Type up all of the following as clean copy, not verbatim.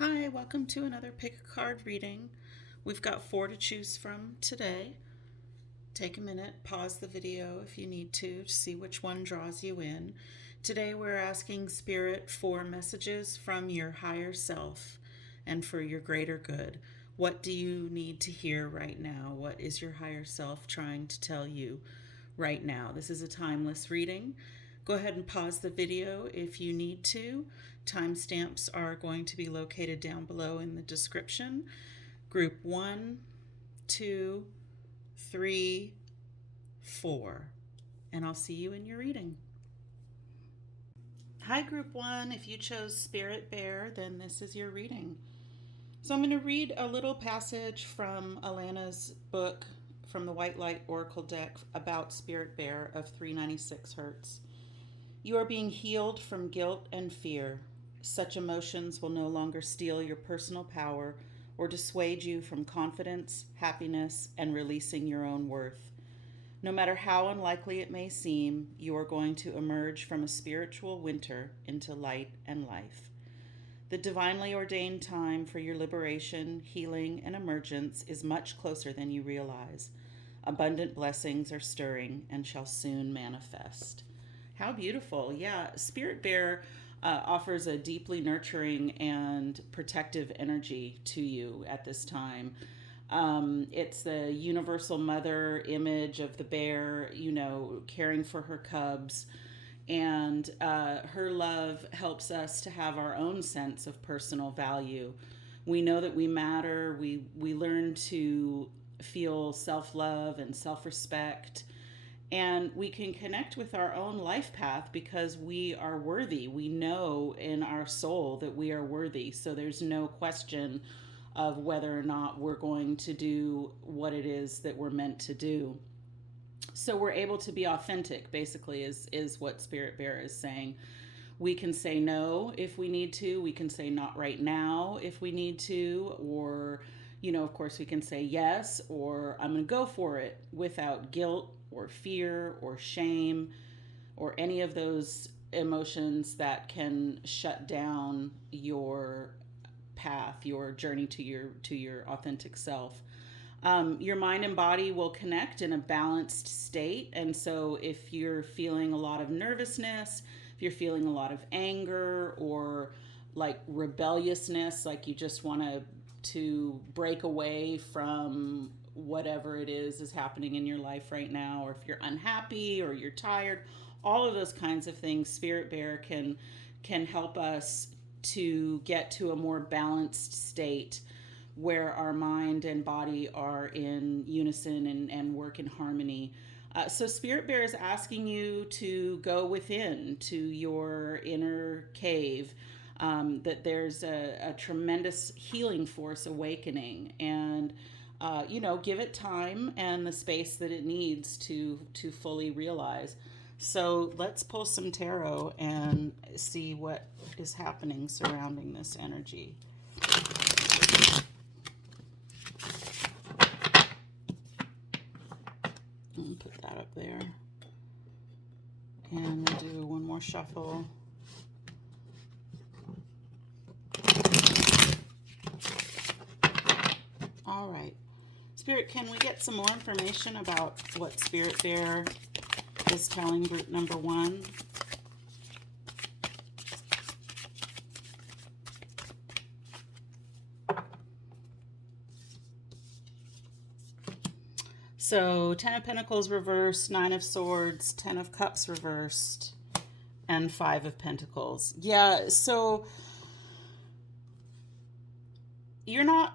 Hi, welcome to another pick a card reading. We've got 4 to choose from today. Take a minute, pause the video if you need to see which one draws you in. Today we're asking Spirit for messages from your higher self and for your greater good. What do you need to hear right now? What is your higher self trying to tell you right now? This is a timeless reading. Go ahead and pause the video if you need to. Timestamps are going to be located down below in the description. Group 1, 2, 3, 4. And I'll see you in your reading. Hi, Group 1. If you chose Spirit Bear, then this is your reading. So I'm going to read a little passage from Alana's book from the White Light Oracle deck about Spirit Bear of 396 Hertz. You are being healed from guilt and fear. Such emotions will no longer steal your personal power or dissuade you from confidence, happiness, and releasing your own worth. No matter how unlikely it may seem, you are going to emerge from a spiritual winter into light and life. The divinely ordained time for your liberation, healing, and emergence is much closer than you realize. Abundant blessings are stirring and shall soon manifest. How beautiful. Yeah, Spirit Bear offers a deeply nurturing and protective energy to you at this time. It's the universal mother image of the bear, caring for her cubs. And her love helps us to have our own sense of personal value. We know that we matter. We learn to feel self-love and self-respect. And we can connect with our own life path because we are worthy. We know in our soul that we are worthy. So there's no question of whether or not we're going to do what it is that we're meant to do. So we're able to be authentic, basically, is what Spirit Bear is saying. We can say no if we need to. We can say not right now if we need to. Or, of course, we can say yes, or I'm going to go for it without guilt or fear or shame or any of those emotions that can shut down your path, your journey to your authentic self. Your mind and body will connect in a balanced state. And so if you're feeling a lot of nervousness, if you're feeling a lot of anger or like rebelliousness, like you just want to break away from whatever it is happening in your life right now, or if you're unhappy or you're tired, all of those kinds of things, Spirit Bear can help us to get to a more balanced state where our mind and body are in unison and work in harmony. So Spirit Bear is asking you to go within to your inner cave, that there's a tremendous healing force awakening, and give it time and the space that it needs to fully realize. So let's pull some tarot and see what is happening surrounding this energy. Put that up there. And we'll do one more shuffle. All right. Spirit, can we get some more information about what Spirit Bear is telling group number 1? So 10 of Pentacles reversed, 9 of Swords, 10 of Cups reversed, and 5 of Pentacles. Yeah, so you're not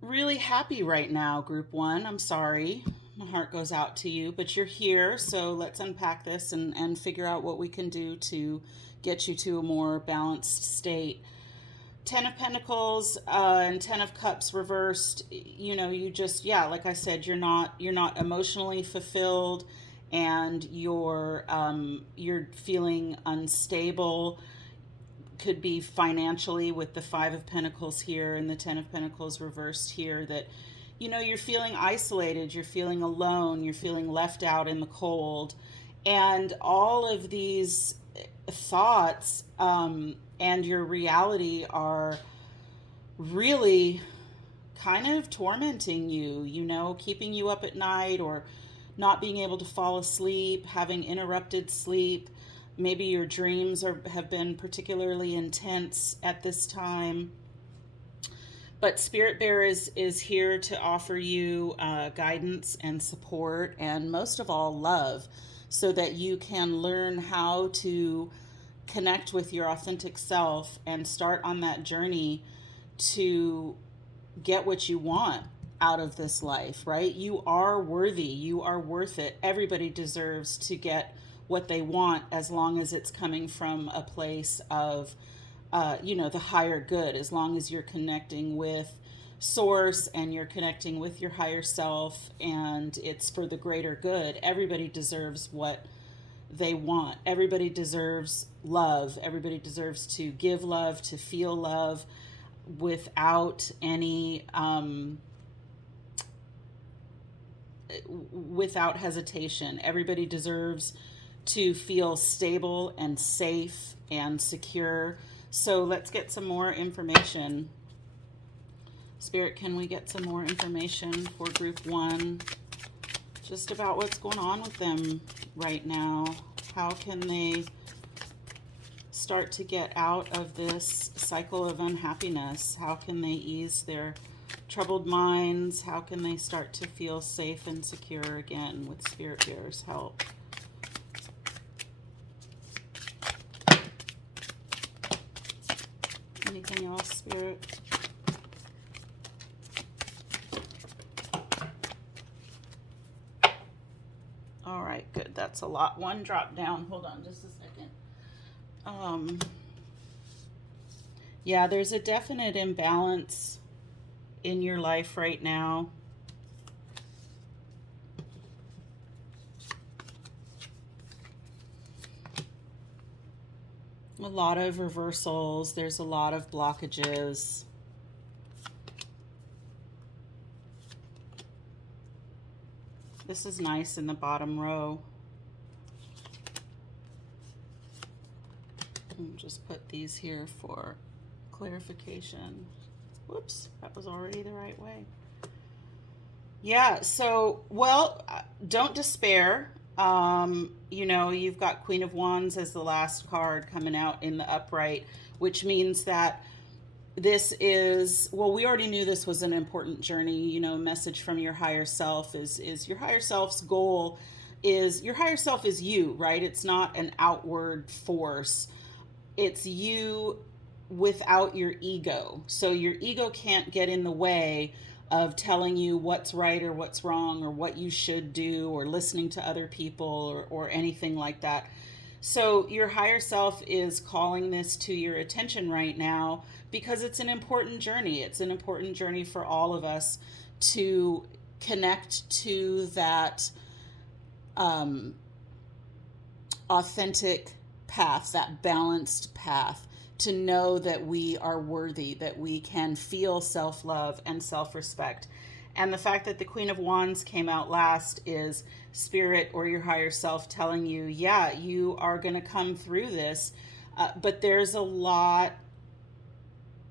really happy right now, group 1. I'm sorry. My heart goes out to you, but you're here, so let's unpack this and figure out what we can do to get you to a more balanced state. 10 of Pentacles and 10 of Cups reversed. You just, like I said, you're not emotionally fulfilled, and you're feeling unstable. Could be financially with the 5 of Pentacles here and the 10 of Pentacles reversed here, that you're feeling isolated, you're feeling alone, you're feeling left out in the cold, and all of these thoughts and your reality are really kind of tormenting you, keeping you up at night, or not being able to fall asleep, having interrupted sleep. Maybe your dreams have been particularly intense at this time. But Spirit Bear is here to offer you guidance and support, and most of all, love, so that you can learn how to connect with your authentic self and start on that journey to get what you want out of this life, right? You are worthy. You are worth it. Everybody deserves to get what they want, as long as it's coming from a place of, the higher good, as long as you're connecting with source and you're connecting with your higher self and it's for the greater good. Everybody deserves what they want. Everybody deserves love. Everybody deserves to give love, to feel love without any without hesitation. Everybody deserves to feel stable and safe and secure. So let's get some more information. Spirit, can we get some more information for group 1? Just about what's going on with them right now. How can they start to get out of this cycle of unhappiness? How can they ease their troubled minds? How can they start to feel safe and secure again with Spirit Bear's help? Anything else, Spirit? All right, good. That's a lot. One drop down. Hold on just a second. Yeah, there's a definite imbalance in your life right now. A lot of reversals. There's a lot of blockages. This is nice in the bottom row. I'll just put these here for clarification. Whoops, that was already the right way. Yeah, so, well, don't despair. You've got Queen of Wands as the last card coming out in the upright, which means that this is, well, we already knew this was an important journey. Message from your higher self is your higher self's goal is, your higher self is you, right? It's not an outward force. It's you without your ego. So your ego can't get in the way of telling you what's right or what's wrong or what you should do, or listening to other people, or anything like that. So your higher self is calling this to your attention right now because it's an important journey. It's an important journey for all of us to connect to that authentic path, that balanced path, to know that we are worthy, that we can feel self-love and self-respect. And the fact that the Queen of Wands came out last is Spirit, or your higher self, telling you, yeah, you are going to come through this, but there's a lot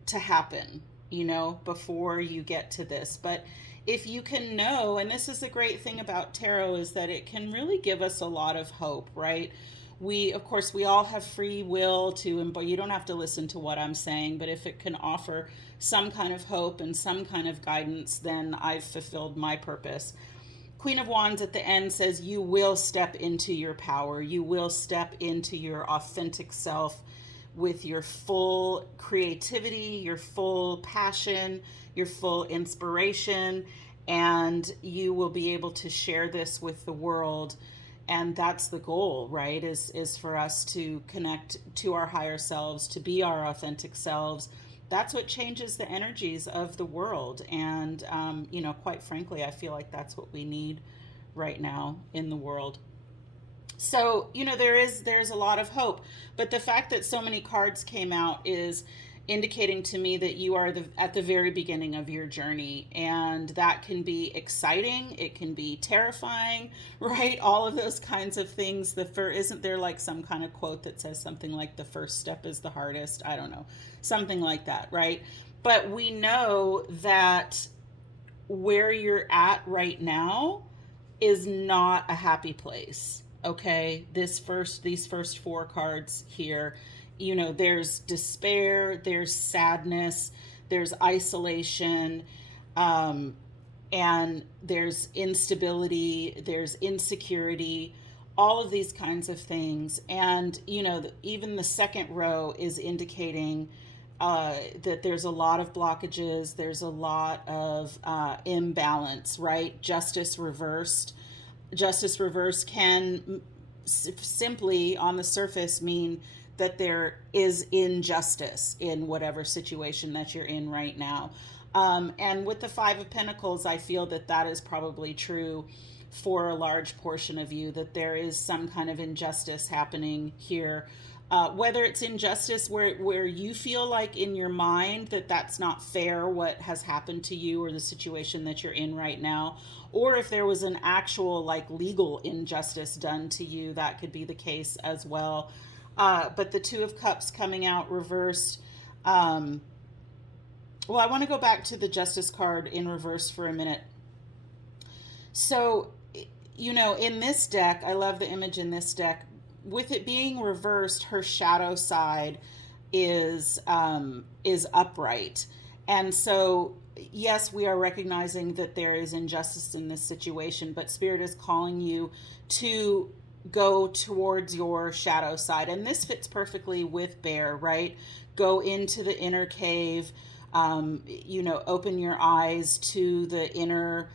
to happen, before you get to this. But if you can know, and this is the great thing about tarot, is that it can really give us a lot of hope, right? Of course, we all have free will but you don't have to listen to what I'm saying, but if it can offer some kind of hope and some kind of guidance, then I've fulfilled my purpose. Queen of Wands at the end says you will step into your power. You will step into your authentic self with your full creativity, your full passion, your full inspiration, and you will be able to share this with the world. And that's the goal, right? Is for us to connect to our higher selves, to be our authentic selves. That's what changes the energies of the world. And, quite frankly, I feel like that's what we need right now in the world. So, there's a lot of hope. But the fact that so many cards came out is indicating to me that you are at the very beginning of your journey, and that can be exciting, it can be terrifying, right? All of those kinds of things. Isn't there like some kind of quote that says something like the first step is the hardest? I don't know, something like that, right? But we know that where you're at right now is not a happy place. Okay, these first four cards here, there's despair, there's sadness, there's isolation, um, and there's instability, there's insecurity, all of these kinds of things. And, even the second row is indicating that there's a lot of blockages, there's a lot of imbalance, right? Justice reversed can simply on the surface mean that there is injustice in whatever situation that you're in right now. And with the Five of Pentacles, I feel that that is probably true for a large portion of you, that there is some kind of injustice happening here. Whether it's injustice where you feel like in your mind that that's not fair what has happened to you or the situation that you're in right now, or if there was an actual like legal injustice done to you, that could be the case as well. But the Two of Cups coming out reversed. Well, I want to go back to the Justice card in reverse for a minute. So, in this deck, I love the image in this deck. With it being reversed, her shadow side is upright. And so, yes, we are recognizing that there is injustice in this situation, but Spirit is calling you to go towards your shadow side. And this fits perfectly with Bear, right? Go into the inner cave, open your eyes to the inner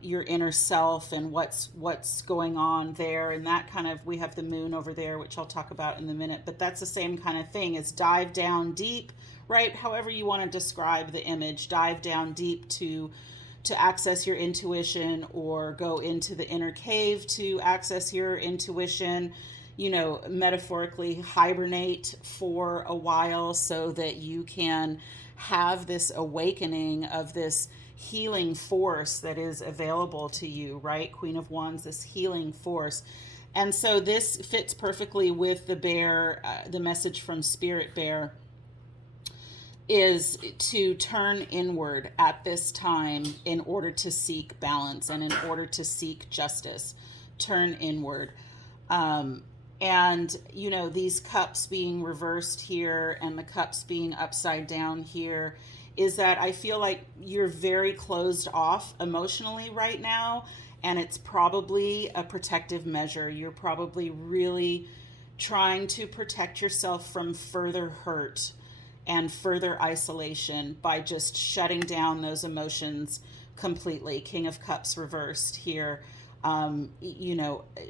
your inner self and what's going on there. And that kind of, we have the moon over there, which I'll talk about in a minute, but that's the same kind of thing, is dive down deep, right? However you want to describe the image, dive down deep to access your intuition, or go into the inner cave to access your intuition, metaphorically hibernate for a while so that you can have this awakening of this healing force that is available to you, right? Queen of Wands, this healing force. And so this fits perfectly with the bear. The message from Spirit Bear is to turn inward at this time in order to seek balance and in order to seek justice. Turn inward. And, these cups being reversed here and the cups being upside down here, is that I feel like you're very closed off emotionally right now, and it's probably a protective measure. You're probably really trying to protect yourself from further hurt and further isolation by just shutting down those emotions completely. King of Cups reversed here.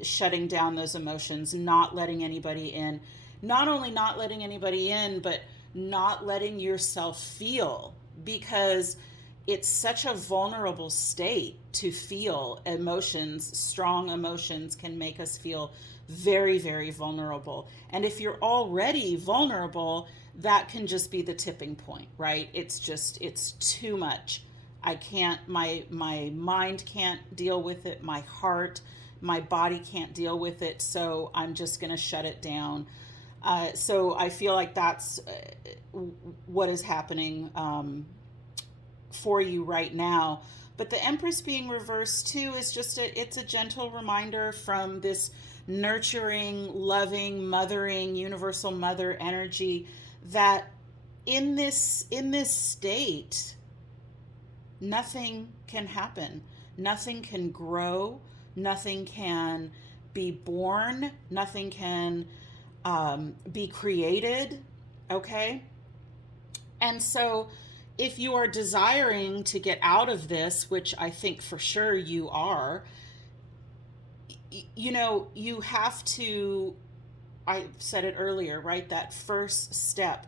Shutting down those emotions, not letting anybody in. Not only not letting anybody in, but not letting yourself feel, because it's such a vulnerable state to feel emotions. Strong emotions can make us feel very, very vulnerable. And if you're already vulnerable, that can just be the tipping point, right? It's too much. I can't, my mind can't deal with it. My heart, my body can't deal with it. So I'm just going to shut it down. So I feel like that's what is happening for you right now. But the Empress being reversed too is it's a gentle reminder from this nurturing, loving, mothering, universal mother energy, that in this state, nothing can happen. Nothing can grow. Nothing can be born. Nothing can be created. Okay? And so if you are desiring to get out of this, which I think for sure you are, you have to, I said it earlier, right? That first step.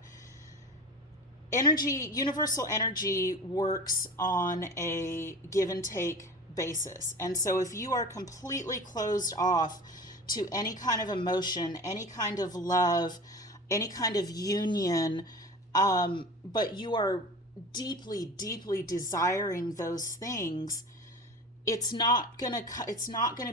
Universal energy works on a give and take basis. And so if you are completely closed off to any kind of emotion, any kind of love, any kind of union, but you are deeply, deeply desiring those things, it's not gonna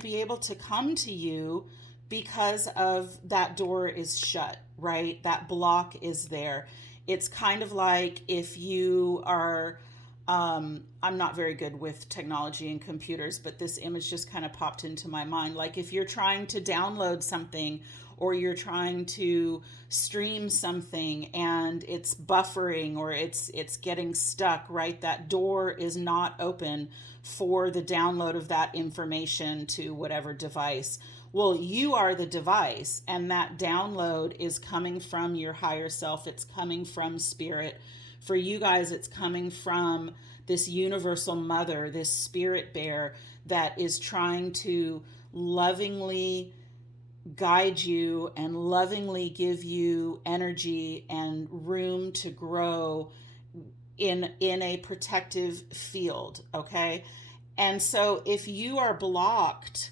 be able to come to you, because of that door is shut, right? That block is there. It's kind of like if you are, I'm not very good with technology and computers, but this image just kind of popped into my mind. Like if you're trying to download something or you're trying to stream something and it's buffering or it's getting stuck, right? That door is not open for the download of that information to whatever device. Well, you are the device, and that download is coming from your higher self. It's coming from spirit. For you guys, it's coming from this universal mother, this spirit bear that is trying to lovingly guide you and lovingly give you energy and room to grow in a protective field, okay? And so if you are blocked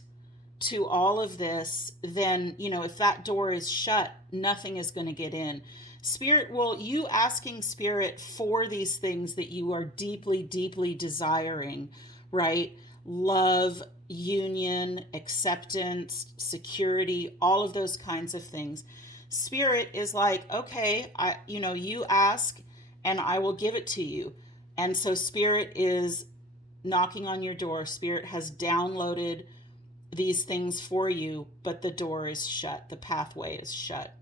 to all of this, then, if that door is shut, nothing is going to get in. Spirit, well, you asking Spirit for these things that you are deeply, deeply desiring, right? Love, union, acceptance, security, all of those kinds of things. Spirit is like, okay, you ask and I will give it to you. And so Spirit is knocking on your door. Spirit has downloaded these things for you, but the door is shut. The pathway is shut.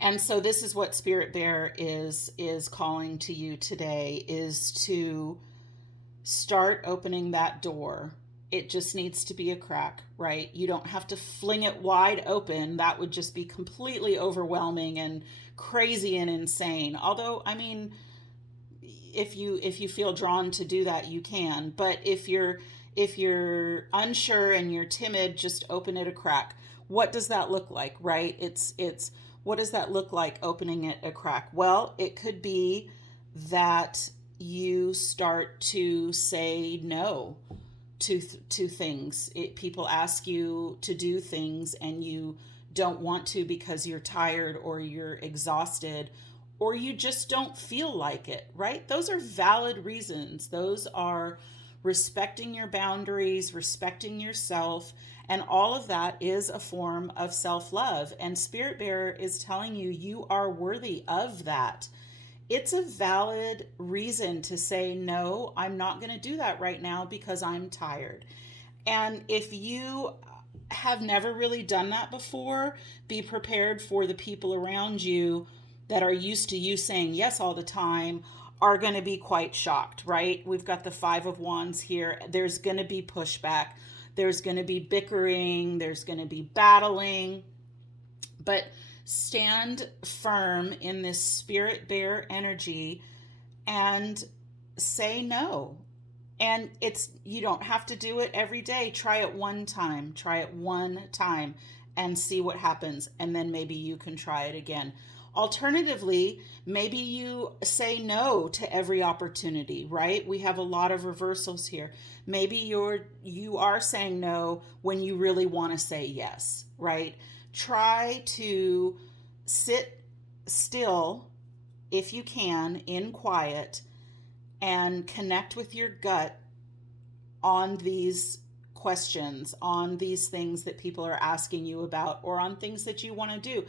And so this is what Spirit Bear is calling to you today, is to start opening that door. It just needs to be a crack, right? You don't have to fling it wide open. That would just be completely overwhelming and crazy and insane. Although, I mean, if you feel drawn to do that, you can. But if you're unsure and you're timid, just open it a crack. What does that look like, right? It's what does that look like, opening it a crack? Well, it could be that you start to say no to things. People ask you to do things and you don't want to because you're tired or you're exhausted or you just don't feel like it, right? Those are valid reasons. Those are respecting your boundaries, respecting yourself, and all of that is a form of self-love. And Spirit Bearer is telling you, you are worthy of that. It's a valid reason to say, no, I'm not going to do that right now because I'm tired. And if you have never really done that before, be prepared for the people around you that are used to you saying yes all the time are going to be quite shocked, right? We've got the Five of Wands here. There's going to be pushback. There's going to be bickering. There's going to be battling. But stand firm in this Spirit Bear energy and say no. And you don't have to do it every day. Try it one time. Try it one time and see what happens. And then maybe you can try it again. Alternatively, maybe you say no to every opportunity, right? We have a lot of reversals here. Maybe you are saying no when you really want to say yes, right? Try to sit still if you can in quiet and connect with your gut on these questions, on these things that people are asking you about, or on things that you want to do.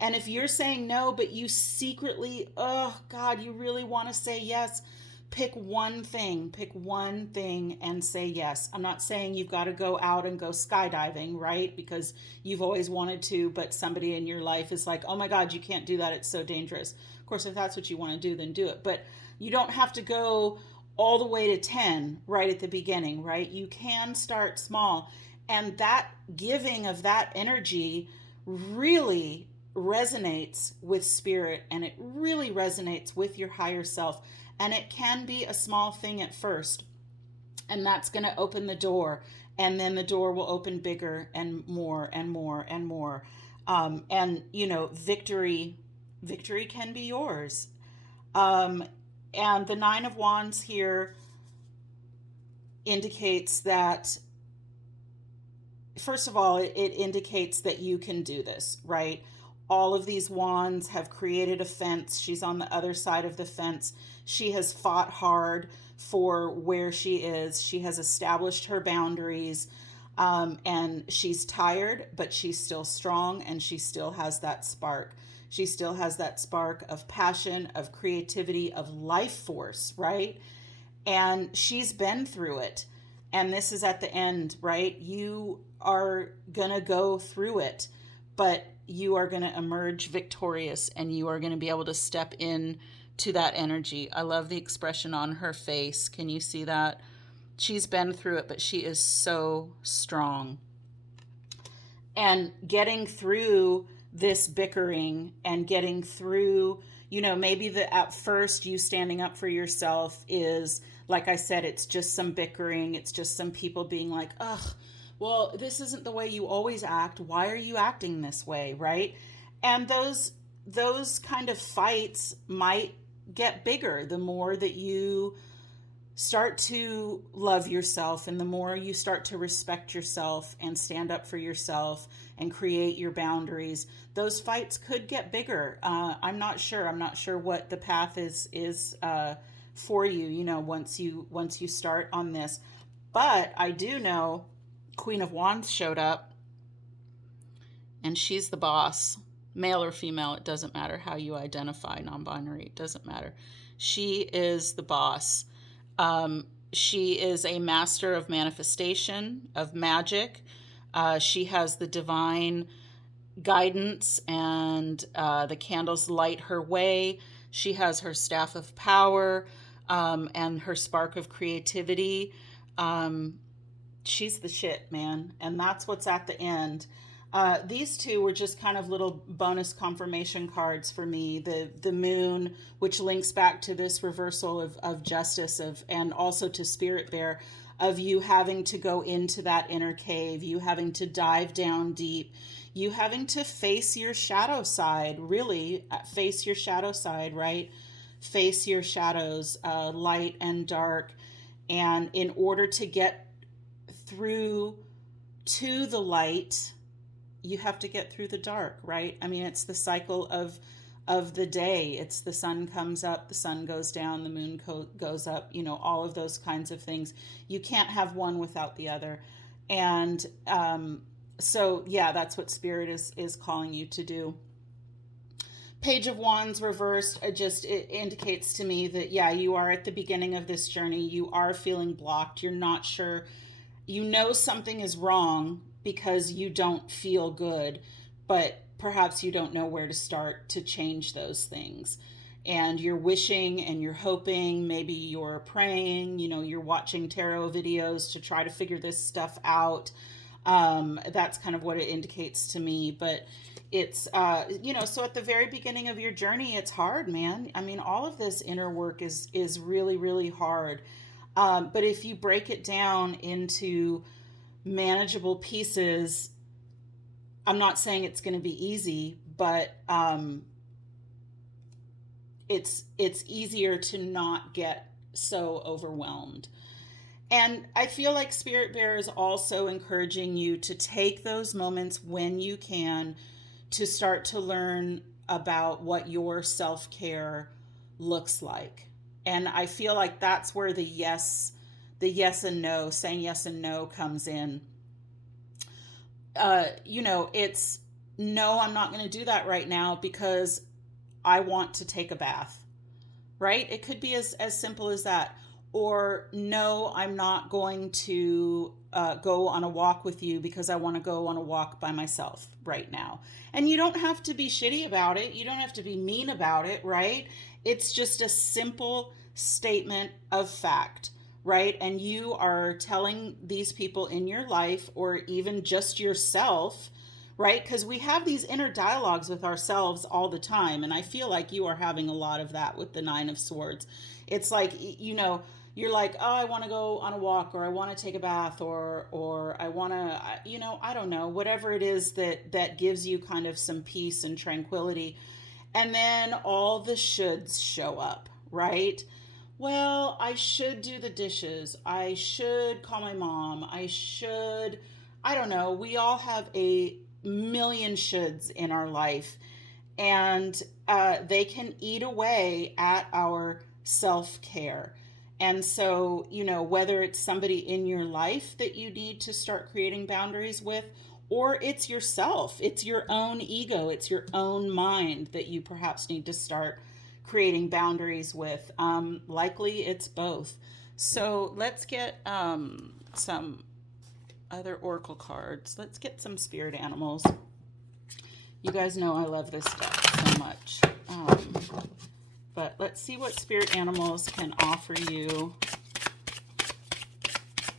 And if you're saying no, but you secretly, oh God, you really want to say yes, pick one thing and say yes. I'm not saying you've got to go out and go skydiving, right? Because you've always wanted to, but somebody in your life is like, oh my God, you can't do that. It's so dangerous. Of course, if that's what you want to do, then do it. But you don't have to go all the way to 10 right at the beginning, right? You can start small. And that giving of that energy really resonates with spirit, and it really resonates with your higher self. And it can be a small thing at first, and that's going to open the door, and then the door will open bigger and more and more and more. And victory can be yours. And the Nine of Wands here indicates that, first of all, it indicates that you can do this, right? All of these wands have created a fence. She's on the other side of the fence. She has fought hard for where she is. She has established her boundaries, and she's tired, but she's still strong, and she still has that spark. She still has that spark of passion, of creativity, of life force, right? And she's been through it. And this is at the end, right? You are going to go through it, but you are going to emerge victorious, and you are going to be able to step in to that energy. I love the expression on her face. Can you see that? She's been through it, but she is so strong. And getting through this bickering and getting through, maybe at first you standing up for yourself is, like I said, it's just some bickering. It's just some people being like, ugh, well, this isn't the way you always act. Why are you acting this way, right? And those kind of fights might get bigger the more that you start to love yourself, and the more you start to respect yourself and stand up for yourself and create your boundaries. Those fights could get bigger. I'm not sure what the path is for you, once you start on this. But I do know Queen of Wands showed up, and she's the boss. Male or female, it doesn't matter how you identify, non-binary, it doesn't matter. She is the boss. She is a master of manifestation, of magic. She has the divine guidance, and the candles light her way. She has her staff of power, and her spark of creativity. She's the shit, man. And that's what's at the end. These two were just kind of little bonus confirmation cards for me. The moon, which links back to this reversal of justice, and also to Spirit Bear, of you having to go into that inner cave, you having to dive down deep, you having to face your shadow side, really face your shadow side, right? Face your shadows, light and dark. And in order to get through to the light, you have to get through the dark, right? I mean, it's the cycle of the day. It's the sun comes up, the sun goes down, the moon goes up, all of those kinds of things. You can't have one without the other. And so, yeah, that's what Spirit is calling you to do. Page of Wands reversed, it indicates to me that, yeah, you are at the beginning of this journey. You are feeling blocked. You're not sure. Something is wrong because you don't feel good, but perhaps you don't know where to start to change those things. And you're wishing and you're hoping, maybe you're praying, you're watching tarot videos to try to figure this stuff out. That's kind of what it indicates to me. But it's, so at the very beginning of your journey, it's hard, man. I mean, all of this inner work is really, really hard. But if you break it down into manageable pieces, I'm not saying it's going to be easy, but it's easier to not get so overwhelmed. And I feel like Spirit Bear is also encouraging you to take those moments when you can to start to learn about what your self-care looks like. And I feel like that's where the yes and no, saying yes and no, comes in. It's no, I'm not going to do that right now because I want to take a bath, right? It could be as simple as that. Or no, I'm not going to go on a walk with you because I want to go on a walk by myself right now. And you don't have to be shitty about it. You don't have to be mean about it, right? It's just a simple statement of fact, right? And you are telling these people in your life, or even just yourself, right? Because we have these inner dialogues with ourselves all the time. And I feel like you are having a lot of that with the Nine of Swords. It's like, you're like, oh, I want to go on a walk, or I want to take a bath, or I want to, I don't know, whatever it is that gives you kind of some peace and tranquility. And then all the shoulds show up, right? Well, I should do the dishes. I should call my mom. I don't know. We all have a million shoulds in our life, and they can eat away at our self-care. And so, whether it's somebody in your life that you need to start creating boundaries with, or it's yourself. It's your own ego. It's your own mind that you perhaps need to start creating boundaries with. Likely it's both. So let's get some other oracle cards. Let's get some spirit animals. You guys know I love this stuff so much. But let's see what spirit animals can offer you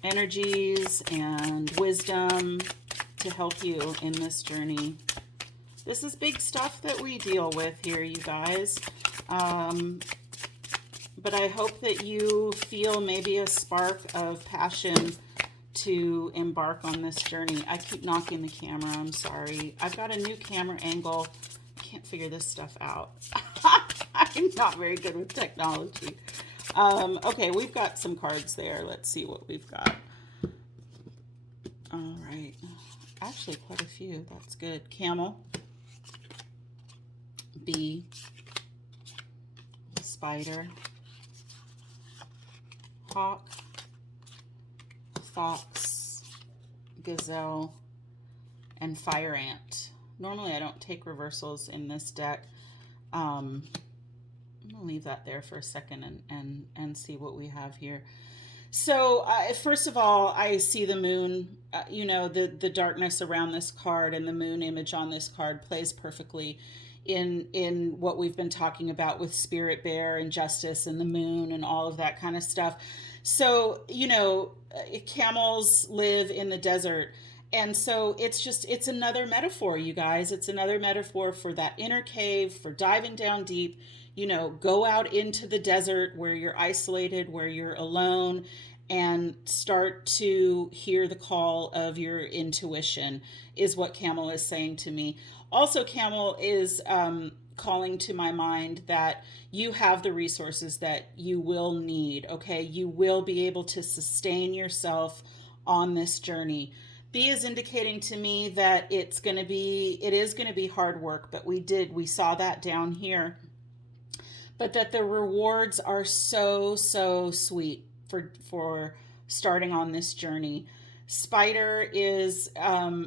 energies and wisdom to help you in this journey. This is big stuff that we deal with here, you guys. But I hope that you feel maybe a spark of passion to embark on this journey. I keep knocking the camera. I'm sorry. I've got a new camera angle. Can't figure this stuff out. I'm not very good with technology. Okay, we've got some cards there. Let's see what we've got. All right. Actually, quite a few. That's good. Camel. Bee. Spider. Hawk. Fox. Gazelle. And fire ant. Normally, I don't take reversals in this deck. I'm going to leave that there for a second and see what we have here. So, first of all, I see the moon. You know, the darkness around this card and the moon image on this card plays perfectly in what we've been talking about with Spirit Bear and Justice and the moon and all of that kind of stuff. So, you know, camels live in the desert. And so it's another metaphor, you guys. It's another metaphor for that inner cave, for diving down deep. You know, go out into the desert where you're isolated, where you're alone, and start to hear the call of your intuition, is what Camel is saying to me. Also, Camel is calling to my mind that you have the resources that you will need, okay? You will be able to sustain yourself on this journey. B is indicating to me that it is going to be hard work, but we saw that down here. But that the rewards are so, so sweet for starting on this journey. Spider is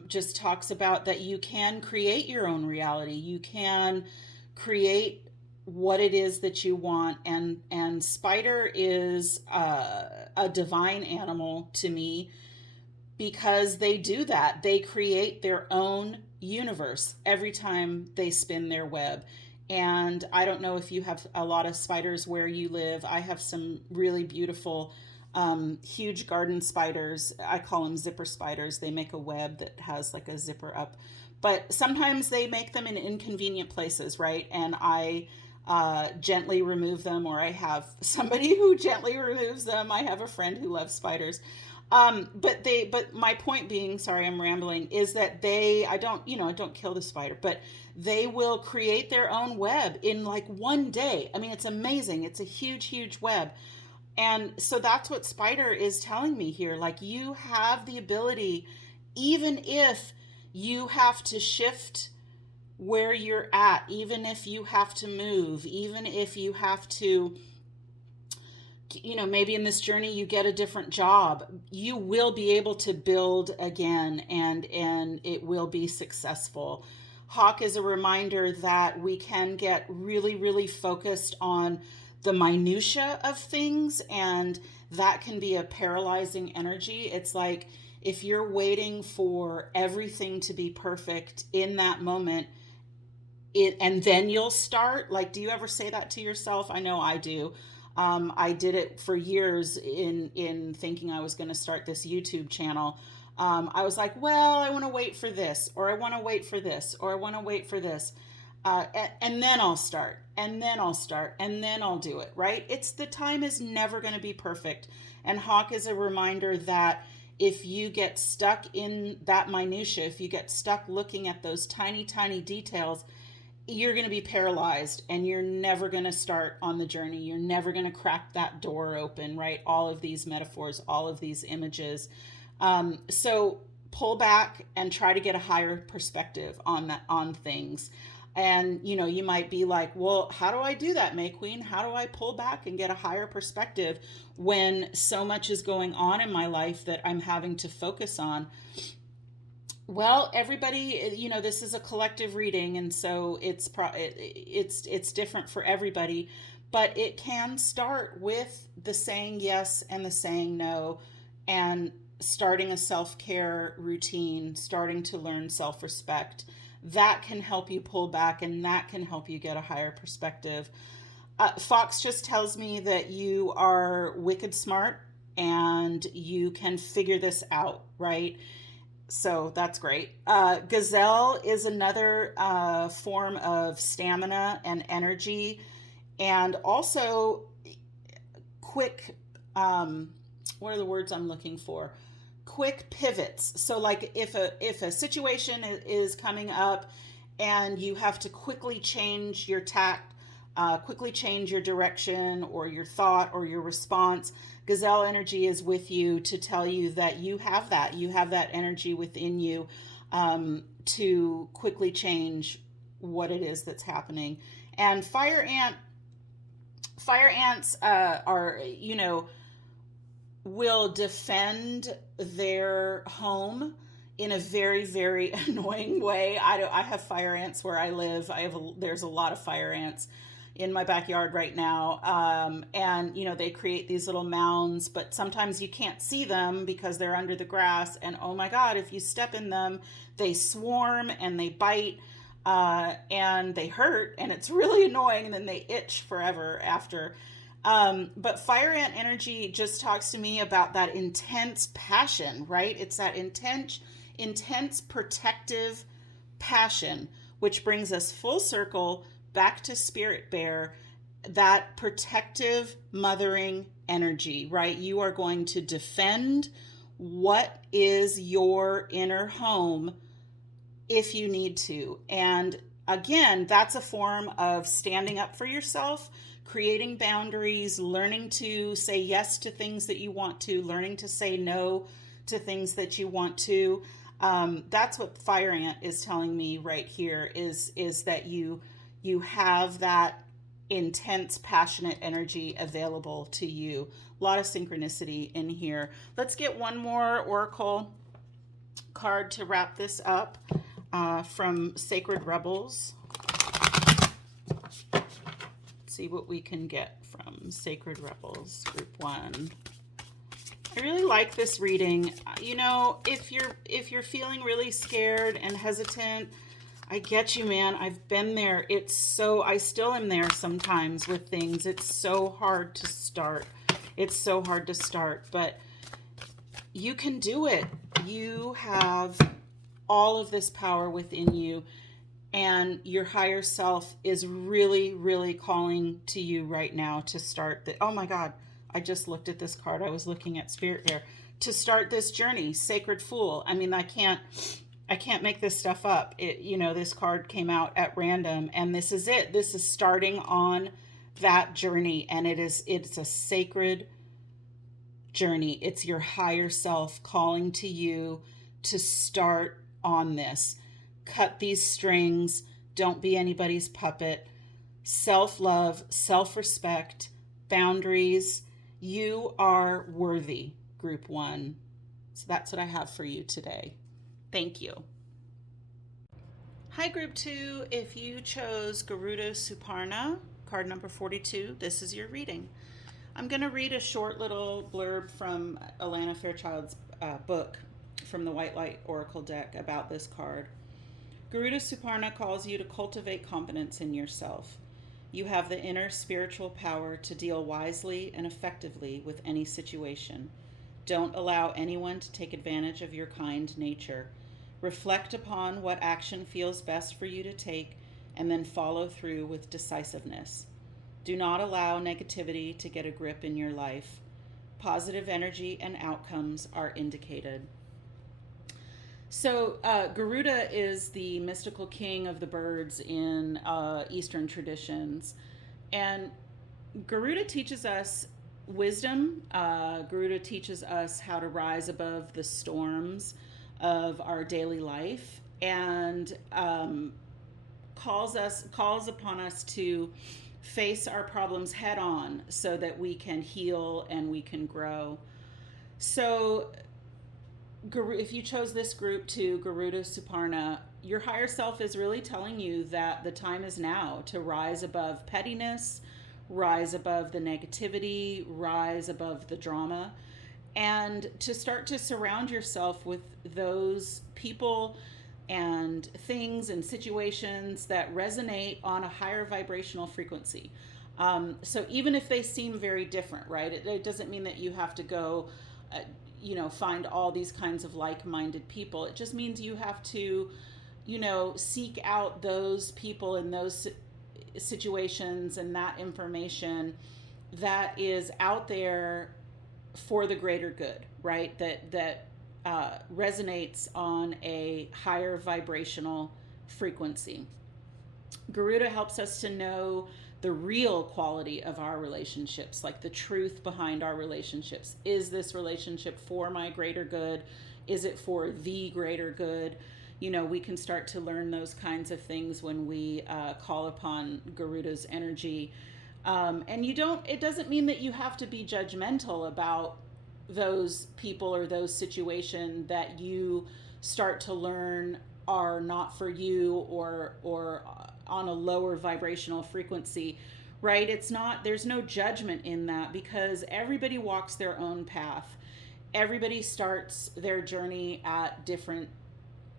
just talks about that you can create your own reality. You can create what it is that you want. And Spider is a divine animal to me, because they do that. They create their own universe every time they spin their web. And I don't know if you have a lot of spiders where you live. I have some really beautiful, huge garden spiders. I call them zipper spiders. They make a web that has like a zipper up. But sometimes they make them in inconvenient places, right? And I gently remove them, or I have somebody who gently removes them. I have a friend who loves spiders. But my point being, sorry, I'm rambling, is that I don't kill the spider, but they will create their own web in like one day. I mean, it's amazing. It's a huge, huge web. And so that's what Spider is telling me here. Like, you have the ability, even if you have to shift where you're at, even if you have to move, even if you have to, you know, maybe in this journey you get a different job, you will be able to build again, and it will be successful. Hawk is a reminder that we can get really, really focused on the minutia of things, and that can be a paralyzing energy. It's like if you're waiting for everything to be perfect in that moment, and then you'll start. Like, do you ever say that to yourself? I know I do. I did it for years in thinking I was going to start this YouTube channel. I was like, well, I want to wait for this, or I want to wait for this, or I want to wait for this. And then I'll start, and then I'll start, and then I'll do it, right? The time is never going to be perfect. And Hawk is a reminder that if you get stuck in that minutia, if you get stuck looking at those tiny, tiny details, you're going to be paralyzed, and you're never going to start on the journey. You're never going to crack that door open, right? All of these metaphors, all of these images. So pull back and try to get a higher perspective on things. And, you know, you might be like, well, how do I do that, May Queen? How do I pull back and get a higher perspective when so much is going on in my life that I'm having to focus on? Well, everybody, this is a collective reading, and so it's different for everybody, but it can start with the saying yes and the saying no, and starting a self-care routine, starting to learn self-respect. That can help you pull back, and that can help you get a higher perspective. Fox just tells me that you are wicked smart and you can figure this out, right? So that's great. Gazelle is another form of stamina and energy, and also quick. What are the words I'm looking for? Quick pivots. So, like if a situation is coming up, and you have to quickly change your tact, quickly change your direction or your thought or your response. Gazelle energy is with you to tell you that you have that energy within you, to quickly change what it is that's happening. And fire ants are, will defend their home in a very, very annoying way. I have fire ants where I live. There's a lot of fire ants in my backyard right now. And they create these little mounds, but sometimes you can't see them because they're under the grass. And oh my God, if you step in them, they swarm and they bite, and they hurt, and it's really annoying. And then they itch forever after. But fire ant energy just talks to me about that intense passion, right? It's that intense protective passion, which brings us full circle back to Spirit Bear, that protective mothering energy, right? You are going to defend what is your inner home if you need to. And again, that's a form of standing up for yourself, creating boundaries, learning to say yes to things that you want to, learning to say no to things that you want to. That's what fire ant is telling me right here, is that you have that intense, passionate energy available to you. A lot of synchronicity in here. Let's get one more oracle card to wrap this up, from Sacred Rebels. Let's see what we can get from Sacred Rebels, Group 1. I really like this reading. If you're feeling really scared and hesitant, I get you, man. I've been there. I still am there sometimes with things. It's so hard to start. But you can do it. You have all of this power within you, and your higher self is really, really calling to you right now to start oh my God, I just looked at this card. I was looking at Spirit Bear. To start this journey, Sacred Fool. I mean, I can't make this stuff up. This card came out at random, and this is it. This is starting on that journey, and it's a sacred journey. It's your higher self calling to you to start on this. Cut these strings. Don't be anybody's puppet. Self-love, self-respect, boundaries. You are worthy, Group 1. So that's what I have for you today. Thank you. Hi, Group 2. If you chose Garuda Suparna, card number 42, this is your reading. I'm going to read a short little blurb from Alana Fairchild's book from the White Light Oracle deck about this card. Garuda Suparna calls you to cultivate confidence in yourself. You have the inner spiritual power to deal wisely and effectively with any situation. Don't allow anyone to take advantage of your kind nature. Reflect upon what action feels best for you to take, and then follow through with decisiveness. Do not allow negativity to get a grip in your life. Positive energy and outcomes are indicated. So Garuda is the mystical king of the birds in Eastern traditions. And Garuda teaches us wisdom. Garuda teaches us how to rise above the storms of our daily life, and calls upon us to face our problems head on so that we can heal and we can grow. So if you chose this group to Garuda Suparna, your higher self is really telling you that the time is now to rise above pettiness, rise above the negativity, rise above the drama, and to start to surround yourself with those people and things and situations that resonate on a higher vibrational frequency. So even if they seem very different, right? It doesn't mean that you have to go, find all these kinds of like-minded people. It just means you have to, seek out those people in those situations and that information that is out there for the greater good, right? That resonates on a higher vibrational frequency. Garuda helps us to know the real quality of our relationships, like the truth behind our relationships. Is this relationship for my greater good? Is it for the greater good? We can start to learn those kinds of things when we call upon Garuda's energy. And it doesn't mean that you have to be judgmental about those people or those situations that you start to learn are not for you or on a lower vibrational frequency, right? There's no judgment in that, because everybody walks their own path. Everybody starts their journey at different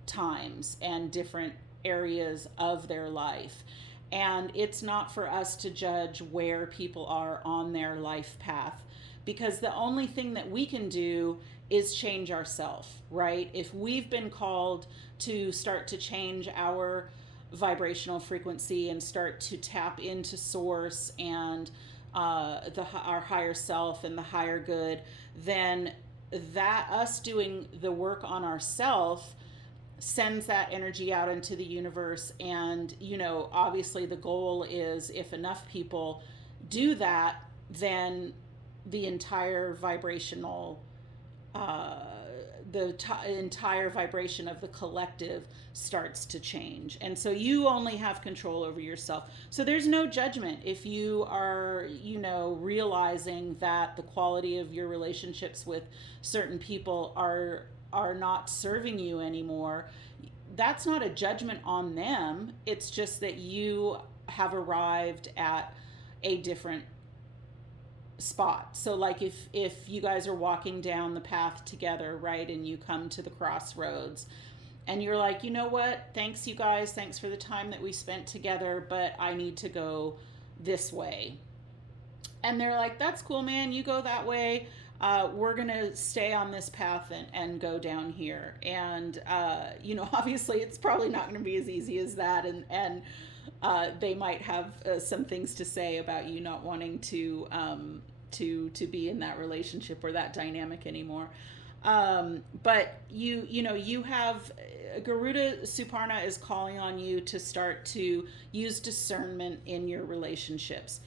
times and different areas of their life. And it's not for us to judge where people are on their life path, because the only thing that we can do is change ourselves, right? If we've been called to start to change our vibrational frequency and start to tap into source and our higher self and the higher good, then that us doing the work on ourself sends that energy out into the universe. And obviously the goal is, if enough people do that, then the entire vibrational entire vibration of the collective starts to change. And so you only have control over yourself. So there's no judgment if you are, realizing that the quality of your relationships with certain people are not serving you anymore. That's not a judgment on them. It's just that you have arrived at a different spot. So like if you guys are walking down the path together, right, and you come to the crossroads and you're like, you know what, thanks you guys, thanks for the time that we spent together, but I need to go this way. And they're like, that's cool, man, you go that way. We're gonna stay on this path and go down here. And obviously it's probably not gonna be as easy as that, and they might have some things to say about you not wanting to be in that relationship or that dynamic anymore. But you have Garuda Suparna is calling on you to start to use discernment in your relationships.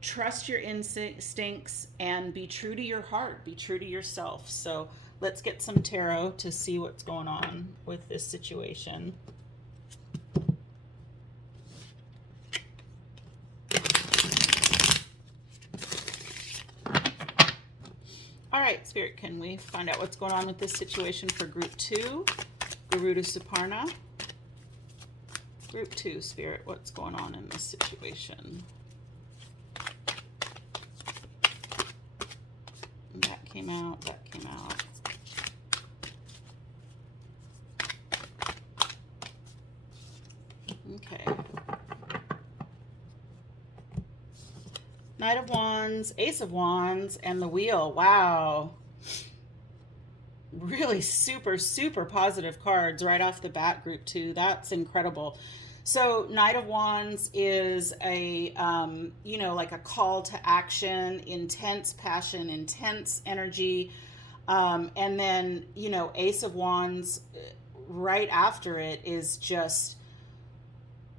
Trust your instincts and be true to your heart, be true to yourself. So let's get some tarot to see what's going on with this situation. All right, Spirit, can we find out what's going on with this situation for Group 2, Garuda Suparna? Group 2, Spirit, what's going on in this situation? That came out, that came out. Okay. Knight of Wands, Ace of Wands, and the Wheel. Wow. Really super, super positive cards right off the bat, Group 2. That's incredible. So Knight of Wands is a, like a call to action, intense passion, intense energy. And then, Ace of Wands right after it is just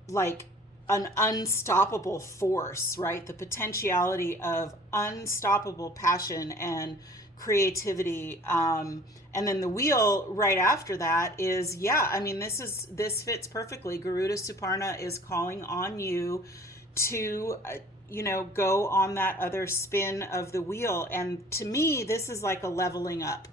like an unstoppable force, right? The potentiality of unstoppable passion and creativity. And then the Wheel right after that is, this fits perfectly. Garuda Suparna is calling on you to, go on that other spin of the wheel. And to me, this is like a leveling up.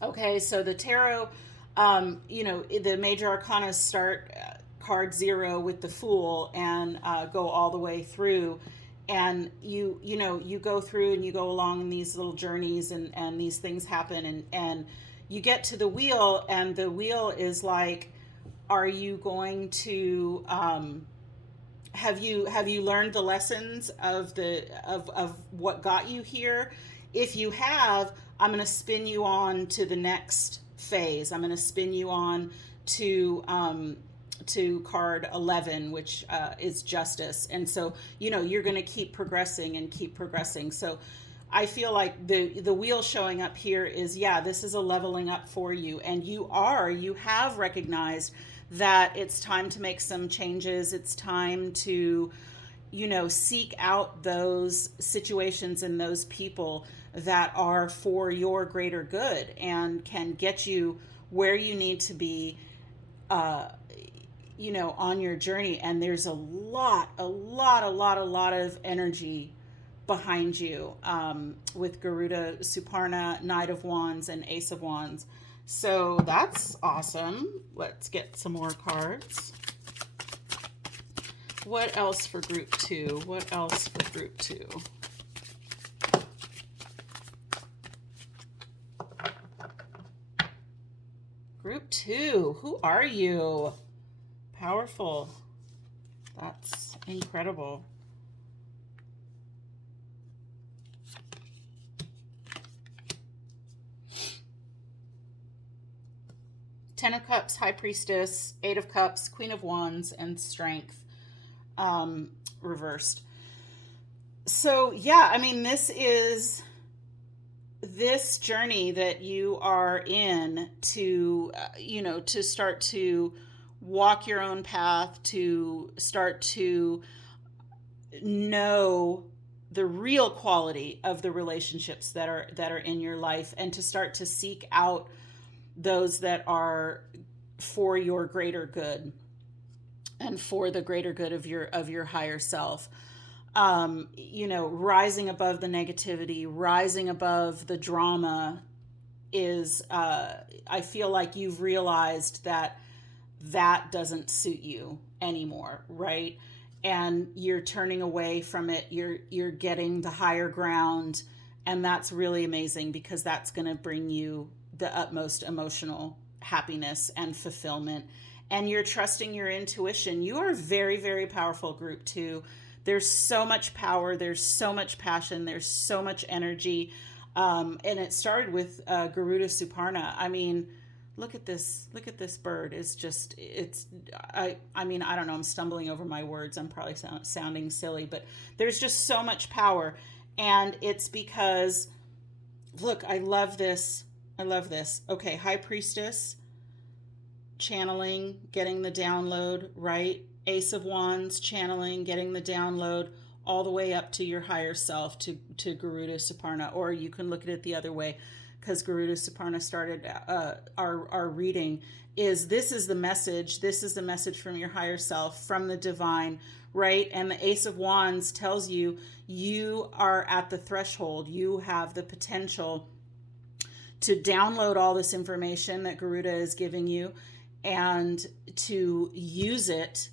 Okay, so the tarot, the major arcana start card 0 with the Fool and go all the way through. And you go through and you go along in these little journeys, and these things happen, and you get to the wheel, and the wheel is like, are you going to have you learned the lessons of what got you here? If you have, I'm going to spin you on to the next phase. I'm going to spin you on to card 11, which is justice. And so you're going to keep progressing and keep progressing. So I feel like the wheel showing up here is, yeah, this is a leveling up for you, and you have recognized that it's time to make some changes. It's time to, seek out those situations and those people that are for your greater good and can get you where you need to be, on your journey. And there's a lot of energy behind you, with Garuda, Suparna, Knight of Wands, and Ace of Wands. So that's awesome. Let's get some more cards. What else for group 2? What else for group 2? Group 2, who are you? Powerful. That's incredible. Ten of Cups, High Priestess, Eight of Cups, Queen of Wands, and Strength reversed. So yeah, I mean, this is this journey that you are in to, to start to walk your own path, to start to know the real quality of the relationships that are in your life, and to start to seek out those that are for your greater good and for the greater good of your higher self. Rising above the negativity, rising above the drama is, I feel like you've realized that doesn't suit you anymore, right? And you're turning away from it. You're getting the higher ground, and that's really amazing, because that's going to bring you the utmost emotional happiness and fulfillment. And you're trusting your intuition. You are very, very powerful, group 2. There's so much power. There's so much passion. There's so much energy. And it started with Garuda Suparna. I mean, look at this bird. I mean, I don't know. I'm stumbling over my words. I'm probably sounding silly, but there's just so much power. And it's because, look, I love this. Okay, High Priestess, channeling, getting the download, right? Ace of Wands, channeling, getting the download, all the way up to your higher self, to Garuda Suparna. Or you can look at it the other way, because Garuda Suparna started our reading. This is the message from your higher self, from the divine, right? And the Ace of Wands tells you are at the threshold. You have the potential to download all this information that Garuda is giving you, and to use it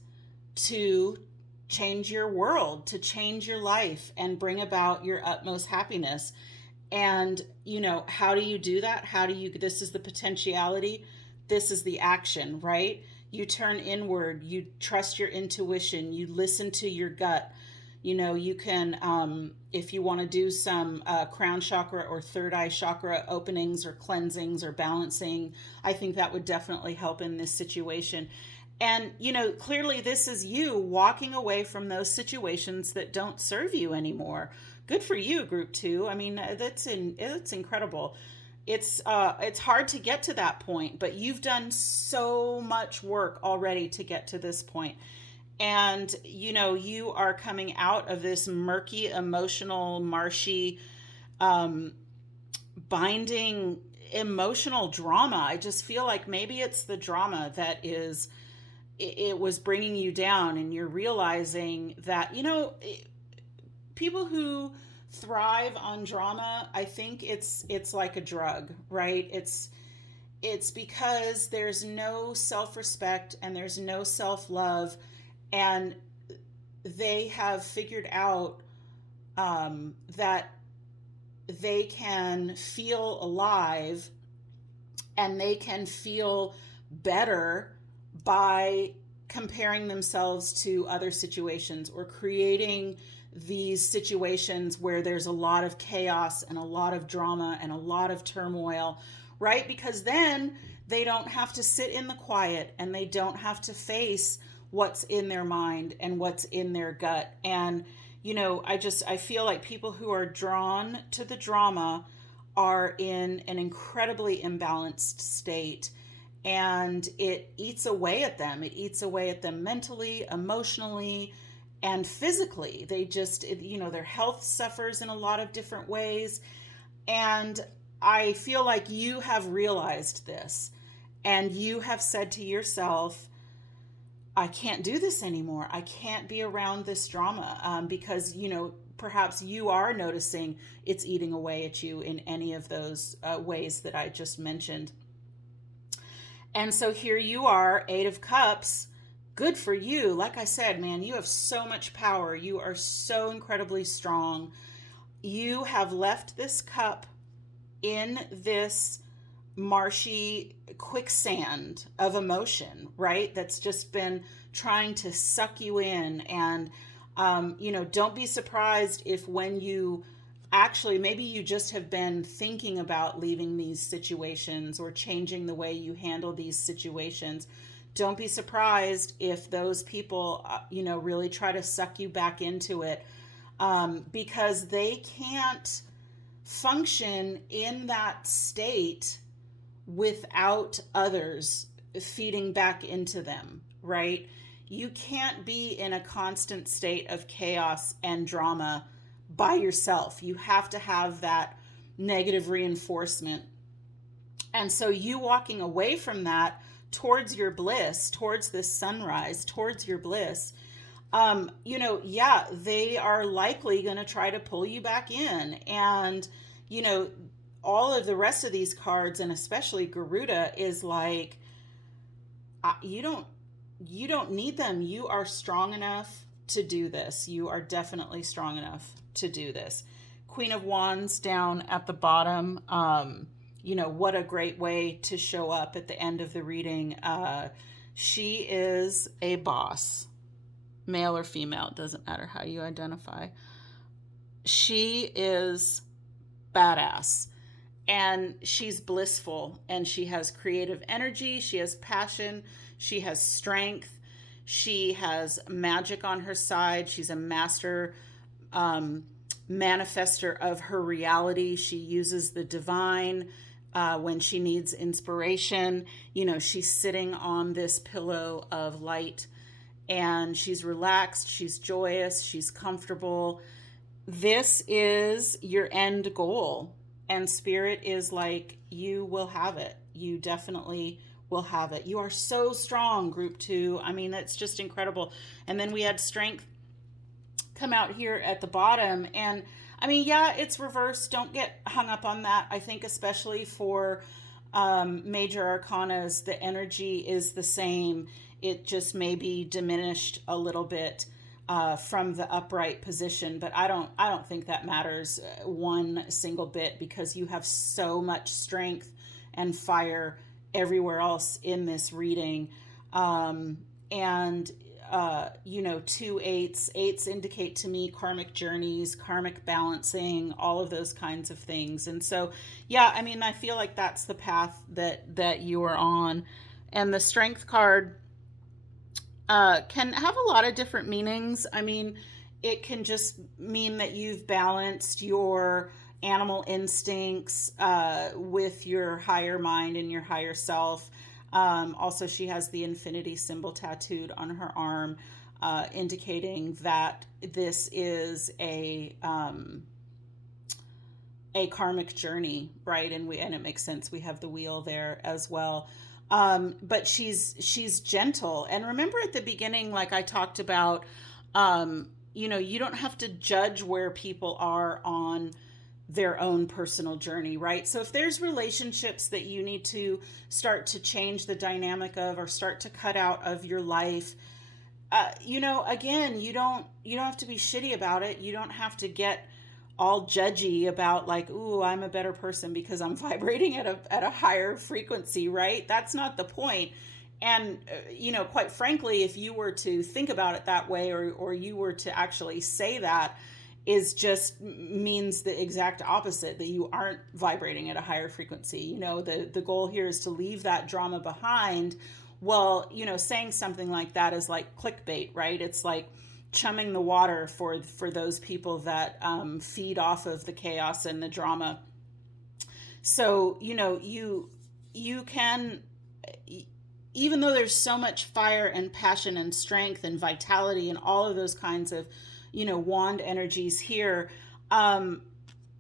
to change your world, to change your life, and bring about your utmost happiness. And, how do you do that? This is the potentiality. This is the action, right? You turn inward, you trust your intuition, you listen to your gut. You can, if you want to do some crown chakra or third eye chakra openings or cleansings or balancing, I think that would definitely help in this situation. And, clearly this is you walking away from those situations that don't serve you anymore. Good for you, group 2. I mean, that's incredible. It's hard to get to that point, but you've done so much work already to get to this point. And, you are coming out of this murky, emotional, marshy, binding emotional drama. I just feel like maybe it's the drama that it was bringing you down, and you're realizing that, people who thrive on drama, I think it's like a drug, right? It's because there's no self-respect and there's no self-love, and they have figured out that they can feel alive and they can feel better by comparing themselves to other situations or creating these situations where there's a lot of chaos and a lot of drama and a lot of turmoil, right? Because then they don't have to sit in the quiet and they don't have to face what's in their mind and what's in their gut. And, I feel like people who are drawn to the drama are in an incredibly imbalanced state, and it eats away at them. It eats away at them mentally, emotionally, and physically. They just, their health suffers in a lot of different ways. And I feel like you have realized this and you have said to yourself, I can't do this anymore. I can't be around this drama, because, perhaps you are noticing it's eating away at you in any of those ways that I just mentioned. And so here you are, Eight of Cups. Good for you. Like I said, man, you have so much power. You are so incredibly strong. You have left this cup in this marshy quicksand of emotion, right? That's just been trying to suck you in. And, don't be surprised if when you actually, maybe you just have been thinking about leaving these situations or changing the way you handle these situations. Don't be surprised if those people, really try to suck you back into it, because they can't function in that state without others feeding back into them, right? You can't be in a constant state of chaos and drama by yourself. You have to have that negative reinforcement. And so you walking away from that towards your bliss, towards this sunrise, towards your bliss, they are likely going to try to pull you back in. And, all of the rest of these cards, and especially Garuda, is like, you don't need them. You are strong enough to do this. You are definitely strong enough to do this. Queen of Wands down at the bottom. What a great way to show up at the end of the reading. She is a boss, male or female. It doesn't matter how you identify. She is badass. And she's blissful, and she has creative energy, she has passion, she has strength, she has magic on her side. She's a master manifester of her reality. She uses the divine when she needs inspiration. She's sitting on this pillow of light, and she's relaxed, she's joyous, she's comfortable. This is your end goal. And Spirit is like, you will have it. You definitely will have it. You are so strong, Group 2. I mean, that's just incredible. And then we had Strength come out here at the bottom. And I mean, yeah, it's reversed. Don't get hung up on that. I think especially for major arcanas, the energy is the same. It just may be diminished a little bit from the upright position, but I don't think that matters one single bit, because you have so much strength and fire everywhere else in this reading. Two eights indicate to me karmic journeys, karmic balancing, all of those kinds of things. And so, yeah, I mean, I feel like that's the path that you are on. And the Strength card can have a lot of different meanings. I mean, it can just mean that you've balanced your animal instincts with your higher mind and your higher self. Also, she has the infinity symbol tattooed on her arm, indicating that this is a karmic journey, right? And it makes sense. We have the wheel there as well. But she's gentle. And remember at the beginning, like I talked about, you don't have to judge where people are on their own personal journey, right? So if there's relationships that you need to start to change the dynamic of, or start to cut out of your life, again, you don't have to be shitty about it. You don't have to get all judgy about like, ooh, I'm a better person because I'm vibrating at a higher frequency, right? That's not the point. And quite frankly, if you were to think about it that way, or you were to actually say that, is just means the exact opposite, that you aren't vibrating at a higher frequency. The goal here is to leave that drama behind. Well, saying something like that is like clickbait, right? It's like chumming the water for those people that feed off of the chaos and the drama. So, you can, even though there's so much fire and passion and strength and vitality and all of those kinds of wand energies here,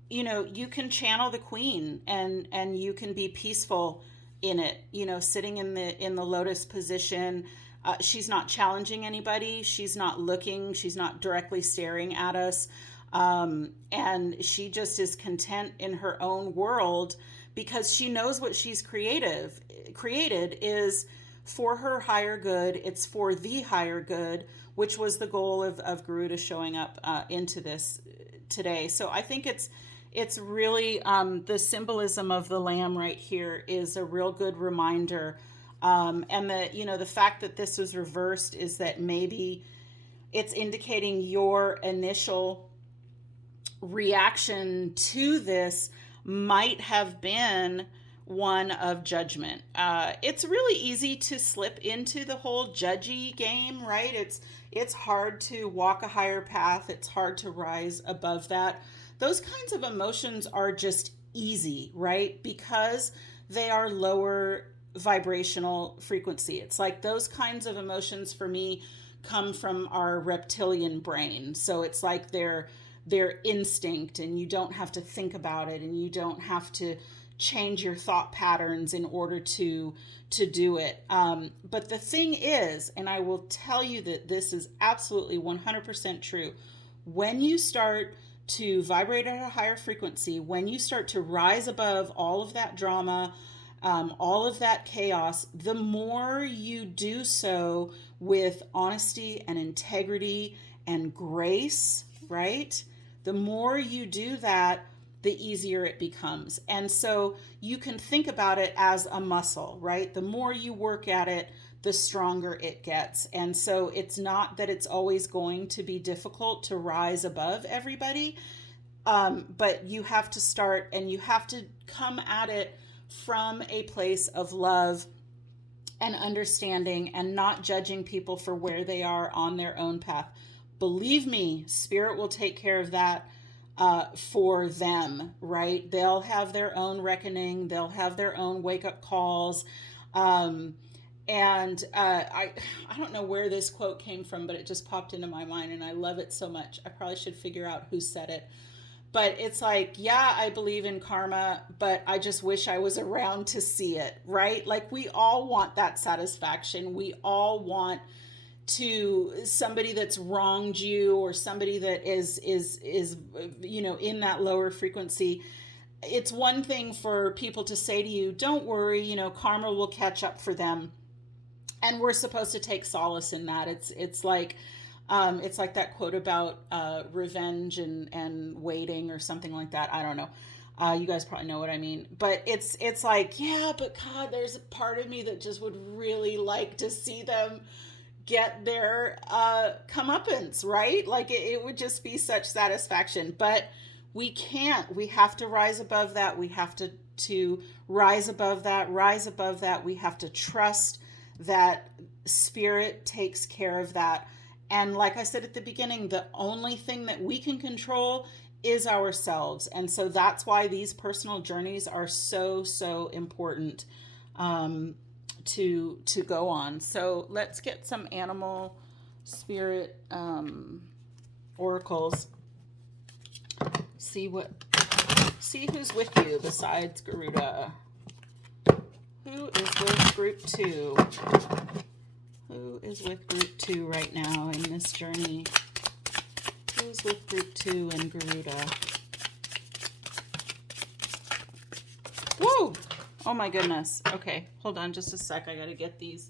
you can channel the queen, and you can be peaceful in it, sitting in the lotus position. She's not challenging anybody. She's not looking. She's not directly staring at us. And she just is content in her own world, because she knows what she's created is for her higher good. It's for the higher good, which was the goal of Garuda showing up into this today. So I think it's really the symbolism of the lamb right here is a real good reminder. And the fact that this was reversed is that maybe it's indicating your initial reaction to this might have been one of judgment. It's really easy to slip into the whole judgy game, right? It's hard to walk a higher path. It's hard to rise above that. Those kinds of emotions are just easy, right? Because they are lower vibrational frequency. It's like those kinds of emotions for me come from our reptilian brain. So it's like their instinct, and you don't have to think about it, and you don't have to change your thought patterns in order to do it. But the thing is, and I will tell you that this is absolutely 100% true, when you start to vibrate at a higher frequency, when you start to rise above all of that drama, all of that chaos, the more you do so with honesty and integrity and grace, right? The more you do that, the easier it becomes. And so you can think about it as a muscle, right? The more you work at it, the stronger it gets. And so it's not that it's always going to be difficult to rise above everybody, but you have to start, and you have to come at it from a place of love and understanding, and not judging people for where they are on their own path. Believe me, Spirit will take care of that for them, right? They'll have their own reckoning. They'll have their own wake-up calls. I don't know where this quote came from, but it just popped into my mind, and I love it so much. I probably should figure out who said it. But it's like, yeah, I believe in karma, but I just wish I was around to see it, right? Like, we all want that satisfaction. We all want to somebody that's wronged you, or somebody that is in that lower frequency. It's one thing for people to say to you, don't worry, karma will catch up for them. And we're supposed to take solace in that. It's like that quote about revenge and waiting, or something like that. I don't know. You guys probably know what I mean. But it's like, yeah, but God, there's a part of me that just would really like to see them get their comeuppance, right? Like it would just be such satisfaction. But we can't. We have to rise above that. We have to rise above that, rise above that. We have to trust that Spirit takes care of that. And like I said at the beginning, the only thing that we can control is ourselves. And so that's why these personal journeys are so, so important to go on. So let's get some animal spirit oracles. See who's with you besides Garuda. Who is with group 2? Who is with group 2 right now in this journey? goes with group 2 and Garuda? Whoa! Oh my goodness. Okay, hold on just a sec. I gotta get these.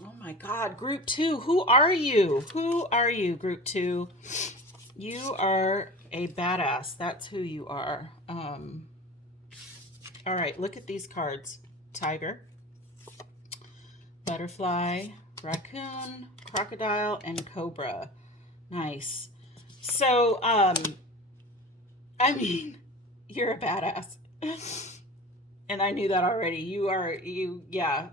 Oh my God, group 2. Who are you? Who are you, group 2? You are a badass. That's who you are. All right, look at these cards. Tiger, butterfly, raccoon, crocodile, and cobra. Nice. So, I mean, you're a badass. And I knew that already. Yeah.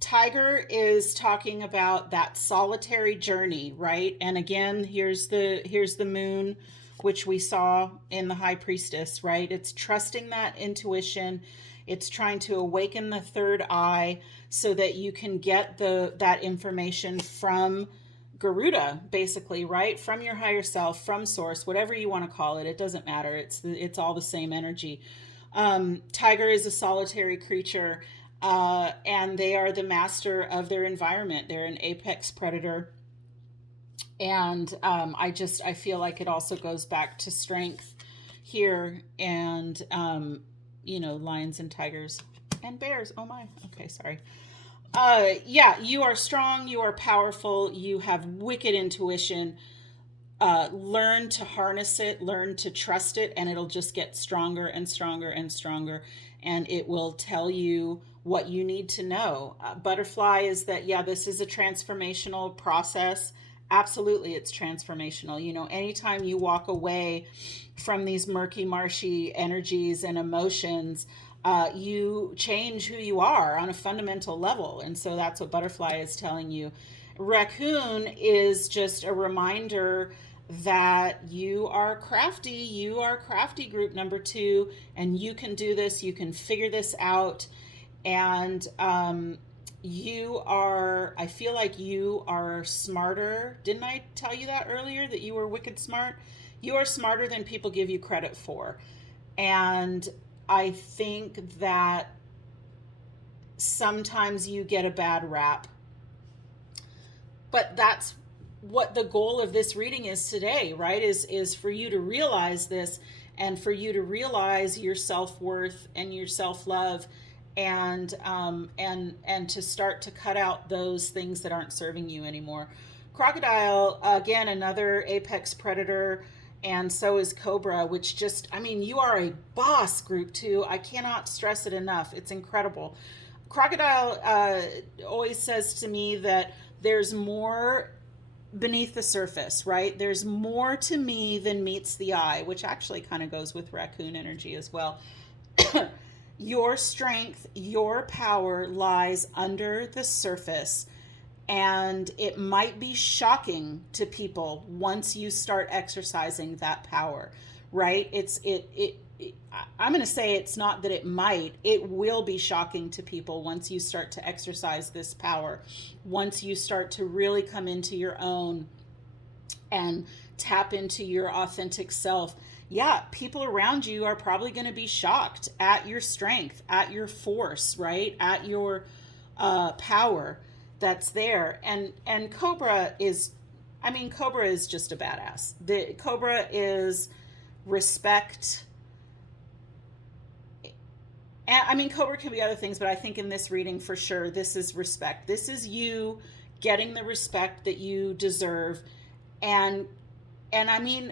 Tiger is talking about that solitary journey, right? And again, here's the moon, which we saw in the High Priestess, right? It's trusting that intuition. It's trying to awaken the third eye so that you can get that information from Garuda, basically, right? From your higher self, from source, whatever you want to call it. It doesn't matter. It's all the same energy. Tiger is a solitary creature, and they are the master of their environment. They're an apex predator. And I feel like it also goes back to strength here, and lions and tigers and bears. Oh my. Okay, sorry. Yeah, you are strong, you are powerful, you have wicked intuition. Learn to harness it, learn to trust it, and it'll just get stronger and stronger and stronger, and it will tell you what you need to know. Butterfly is that, yeah, this is a transformational process. Absolutely, it's transformational. Anytime you walk away from these murky, marshy energies and emotions, you change who you are on a fundamental level. And so that's what butterfly is telling you. Raccoon is just a reminder that you are crafty group number 2, and you can do this, you can figure this out. And I feel like you are smarter. Didn't I tell you that earlier, that you were wicked smart? You are smarter than people give you credit for. And I think that sometimes you get a bad rap. But that's what the goal of this reading is today, right? Is for you to realize this, and for you to realize your self-worth and your self-love, and to start to cut out those things that aren't serving you anymore. Crocodile, again, another apex predator, and so is cobra, which you are a boss, group 2. I cannot stress it enough. It's incredible. Crocodile always says to me that there's more beneath the surface, right? There's more to me than meets the eye, which actually kind of goes with raccoon energy as well. Your strength, your power lies under the surface, and it might be shocking to people once you start exercising that power, right? I'm going to say it's not that it might, it will be shocking to people once you start to exercise this power, once you start to really come into your own and tap into your authentic self. Yeah, people around you are probably going to be shocked at your strength, at your force, right? At your power that's there. And Cobra is just a badass. The Cobra is respect. And Cobra can be other things, but I think in this reading for sure, this is respect. This is you getting the respect that you deserve. And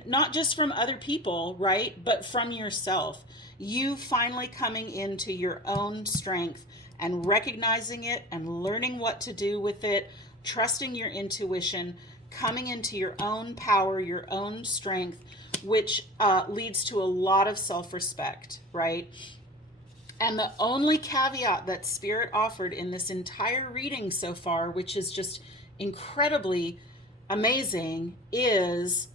not just from other people, right? But from yourself. You finally coming into your own strength and recognizing it and learning what to do with it, trusting your intuition, coming into your own power, your own strength, which leads to a lot of self-respect, right? And the only caveat that Spirit offered in this entire reading so far, which is just incredibly amazing, is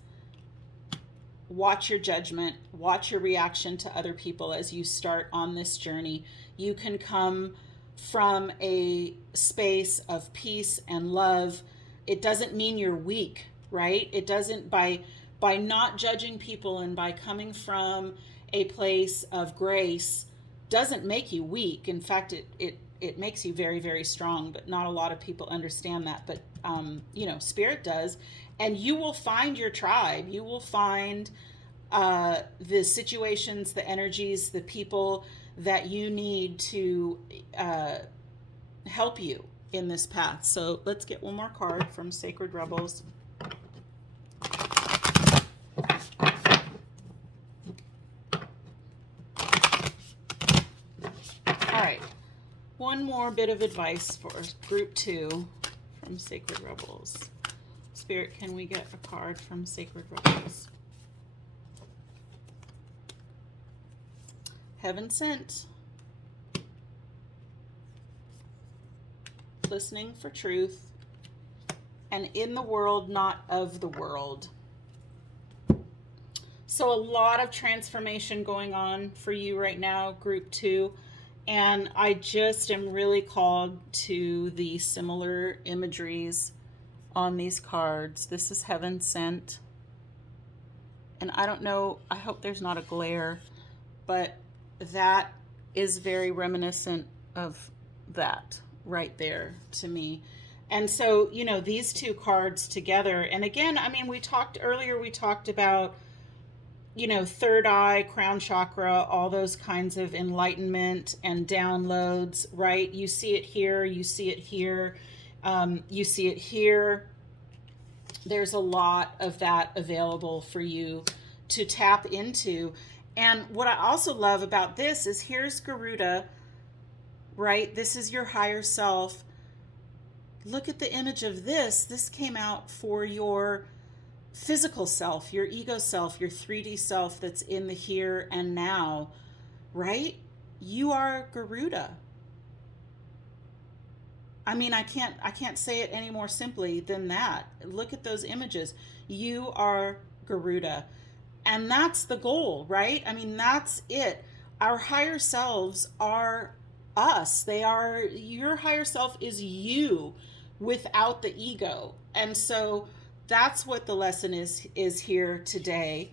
watch your judgment, watch your reaction to other people as you start on this journey. You can come from a space of peace and love. It doesn't mean you're weak, right? It doesn't, by not judging people and by coming from a place of grace, doesn't make you weak. In fact, it it makes you very, very strong, but not a lot of people understand that. But, you know, spirit does. And you will find your tribe. You will find the situations, the energies, the people that you need to help you in this path. So let's get one more card from Sacred Rebels. All right, one more bit of advice for group 2 from Sacred Rebels. Spirit, can we get a card from Sacred Rebels? Heaven sent. Listening for truth. And in the world, not of the world. So a lot of transformation going on for you right now, group 2. And I just am really called to the similar imageries on these cards. This is heaven sent. And I don't know, I hope there's not a glare, but that is very reminiscent of that right there to me. And so, you know, these two cards together, and again, I mean, we talked about, you know, third eye, crown chakra, all those kinds of enlightenment and downloads, right? You see it here, you see it here, you see it here. There's a lot of that available for you to tap into. And what I also love about this is here's Garuda, right? This is your higher self. Look at the image of this. This came out for your physical self, your ego self, your 3D self that's in the here and now, right? You are Garuda. I mean, I can't say it any more simply than that. Look at those images. You are Garuda. And that's the goal, right? I mean, that's it. Our higher selves are us. Your higher self is you without the ego. And so that's what the lesson is here today.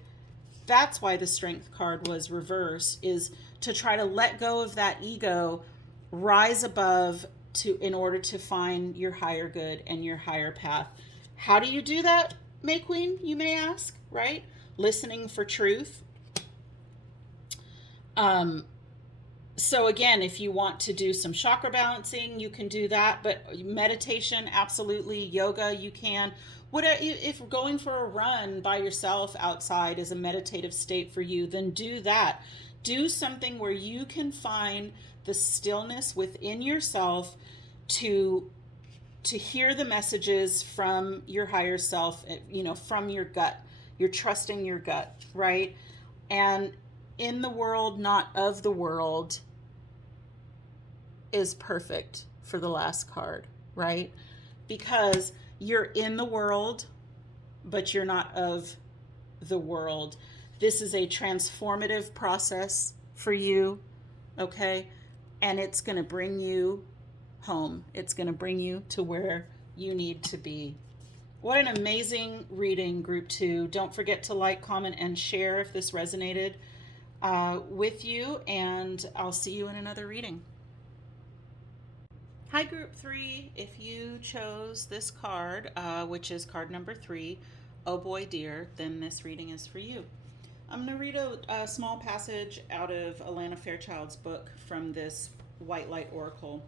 That's why the strength card was reversed, is to try to let go of that ego, rise above in order to find your higher good and your higher path. How do you do that, May Queen, you may ask, right? Listening for truth. So again, if you want to do some chakra balancing, you can do that, but meditation, absolutely. Yoga, you can. If going for a run by yourself outside is a meditative state for you, then do that. Do something where you can find the stillness within yourself to hear the messages from your higher self, you know, from your gut. You're trusting your gut, right? And in the world, not of the world, is perfect for the last card, right? Because you're in the world, but you're not of the world. This is a transformative process for you, okay? And it's going to bring you home. It's going to bring you to where you need to be. What an amazing reading, group 2. Don't forget to like, comment, and share if this resonated with you, and I'll see you in another reading. Hi, group 3. If you chose this card, which is card number 3, Oboedire, then this reading is for you. I'm going to read a small passage out of Alana Fairchild's book from this White Light Oracle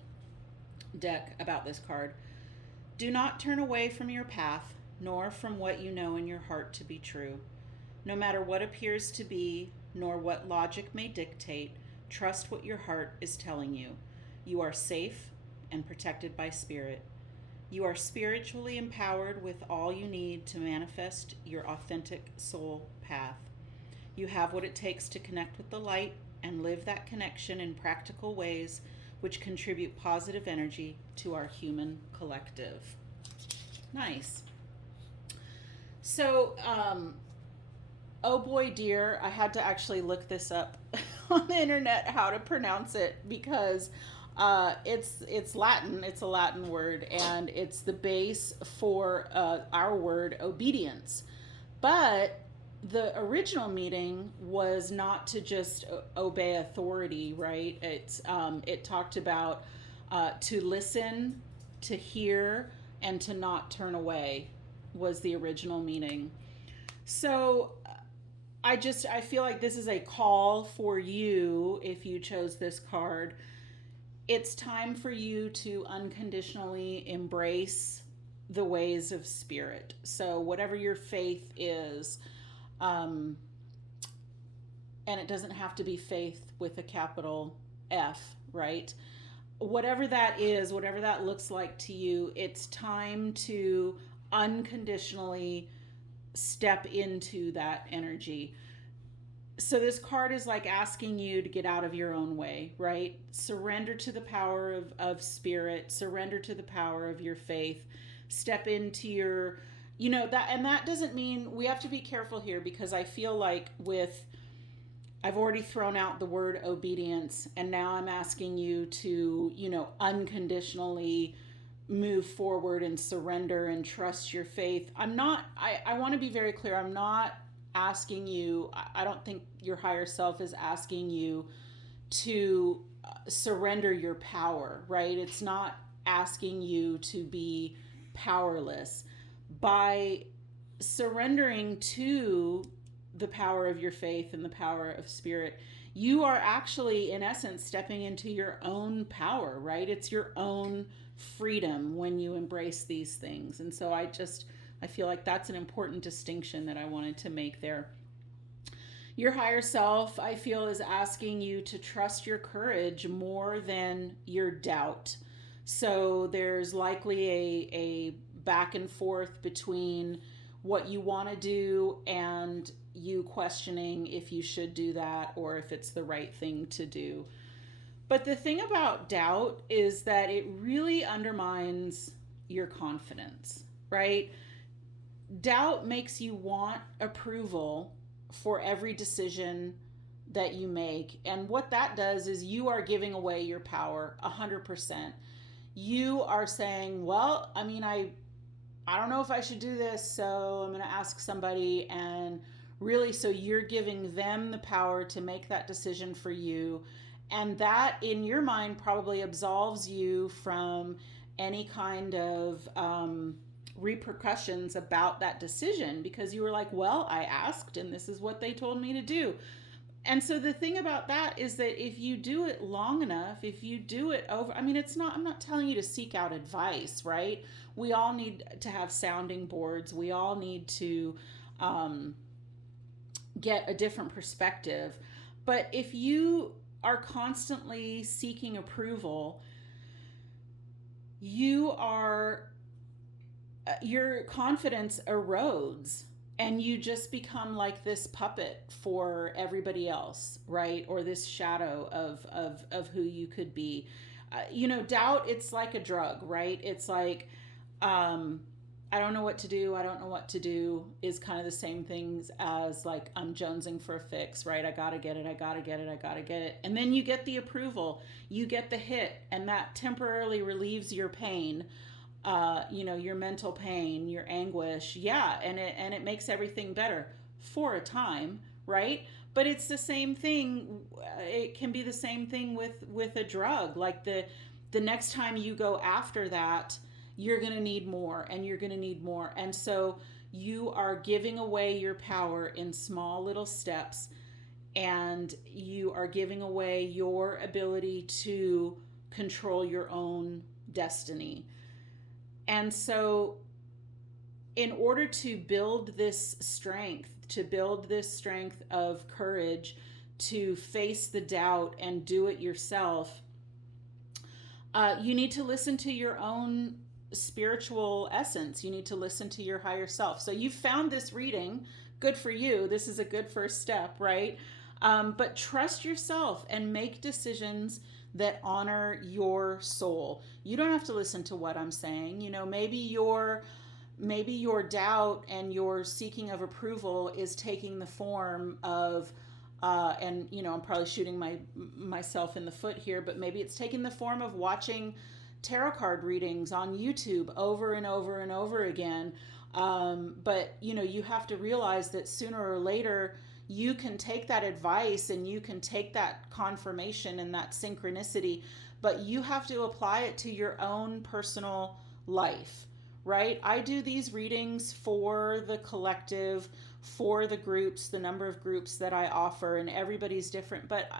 deck about this card. Do not turn away from your path, nor from what you know in your heart to be true. No matter what appears to be, nor what logic may dictate, trust what your heart is telling you. You are safe and protected by spirit. You are spiritually empowered with all you need to manifest your authentic soul path. You have what it takes to connect with the light and live that connection in practical ways which contribute positive energy to our human collective. Nice. So, Oboedire, I had to actually look this up on the internet how to pronounce it, because it's Latin. It's a Latin word, and it's the base for our word obedience. But the original meaning was not to just obey authority, right? It talked about to listen, to hear, and to not turn away was the original meaning. So I feel like this is a call for you if you chose this card. It's time for you to unconditionally embrace the ways of spirit. So whatever your faith is, and it doesn't have to be faith with a capital F, right? Whatever that is, whatever that looks like to you, it's time to unconditionally step into that energy. So this card is like asking you to get out of your own way, right? Surrender to the power of spirit, surrender to the power of your faith, step into your, that doesn't mean, we have to be careful here, because I feel like I've already thrown out the word obedience, and now I'm asking you to, unconditionally move forward and surrender and trust your faith. I want to be very clear. I'm not asking you, I don't think your higher self is asking you to surrender your power, right? It's not asking you to be powerless. By surrendering to the power of your faith and the power of spirit, you are actually, in essence, stepping into your own power, right? It's your own freedom when you embrace these things. And so I feel like that's an important distinction that I wanted to make there. Your higher self, I feel, is asking you to trust your courage more than your doubt. So there's likely a back and forth between what you want to do and you questioning if you should do that or if it's the right thing to do. But the thing about doubt is that it really undermines your confidence, right? Doubt makes you want approval for every decision that you make. And what that does is you are giving away your power 100%. You are saying, well, I don't know if I should do this, so I'm going to ask somebody. And really, so you're giving them the power to make that decision for you. And that, in your mind, probably absolves you from any kind of repercussions about that decision, because you were like, well, I asked and this is what they told me to do. And so the thing about that is that if you do it long enough, if you do it over, I'm not telling you to seek out advice, right? We all need to have sounding boards. We all need to get a different perspective. But if you are constantly seeking approval, your confidence erodes and you just become like this puppet for everybody else, right? Or this shadow of who you could be. Doubt, it's like a drug, right? It's like, I don't know what to do. I don't know what to do is kind of the same things as like, I'm jonesing for a fix, right? I got to get it. I got to get it. I got to get it. And then you get the approval, you get the hit, and that temporarily relieves your pain, your mental pain, your anguish. Yeah. And it makes everything better for a time, right? But it's the same thing. It can be the same thing with a drug. Like the next time you go after that, you're going to need more and you're going to need more. And so you are giving away your power in small little steps, and you are giving away your ability to control your own destiny. And so in order to build this strength of courage to face the doubt and do it yourself, you need to listen to your own spiritual essence. You need to listen to your higher self. So you found this reading. Good for you. This is a good first step, right? But trust yourself and make decisions that honor your soul. You don't have to listen to what I'm saying. Maybe your doubt and your seeking of approval is taking the form of I'm probably shooting myself in the foot here, but maybe it's taking the form of watching tarot card readings on YouTube over and over and over again. But you have to realize that sooner or later you can take that advice and you can take that confirmation and that synchronicity, but you have to apply it to your own personal life, right? I do these readings for the collective, for the groups, the number of groups that I offer, and everybody's different. But,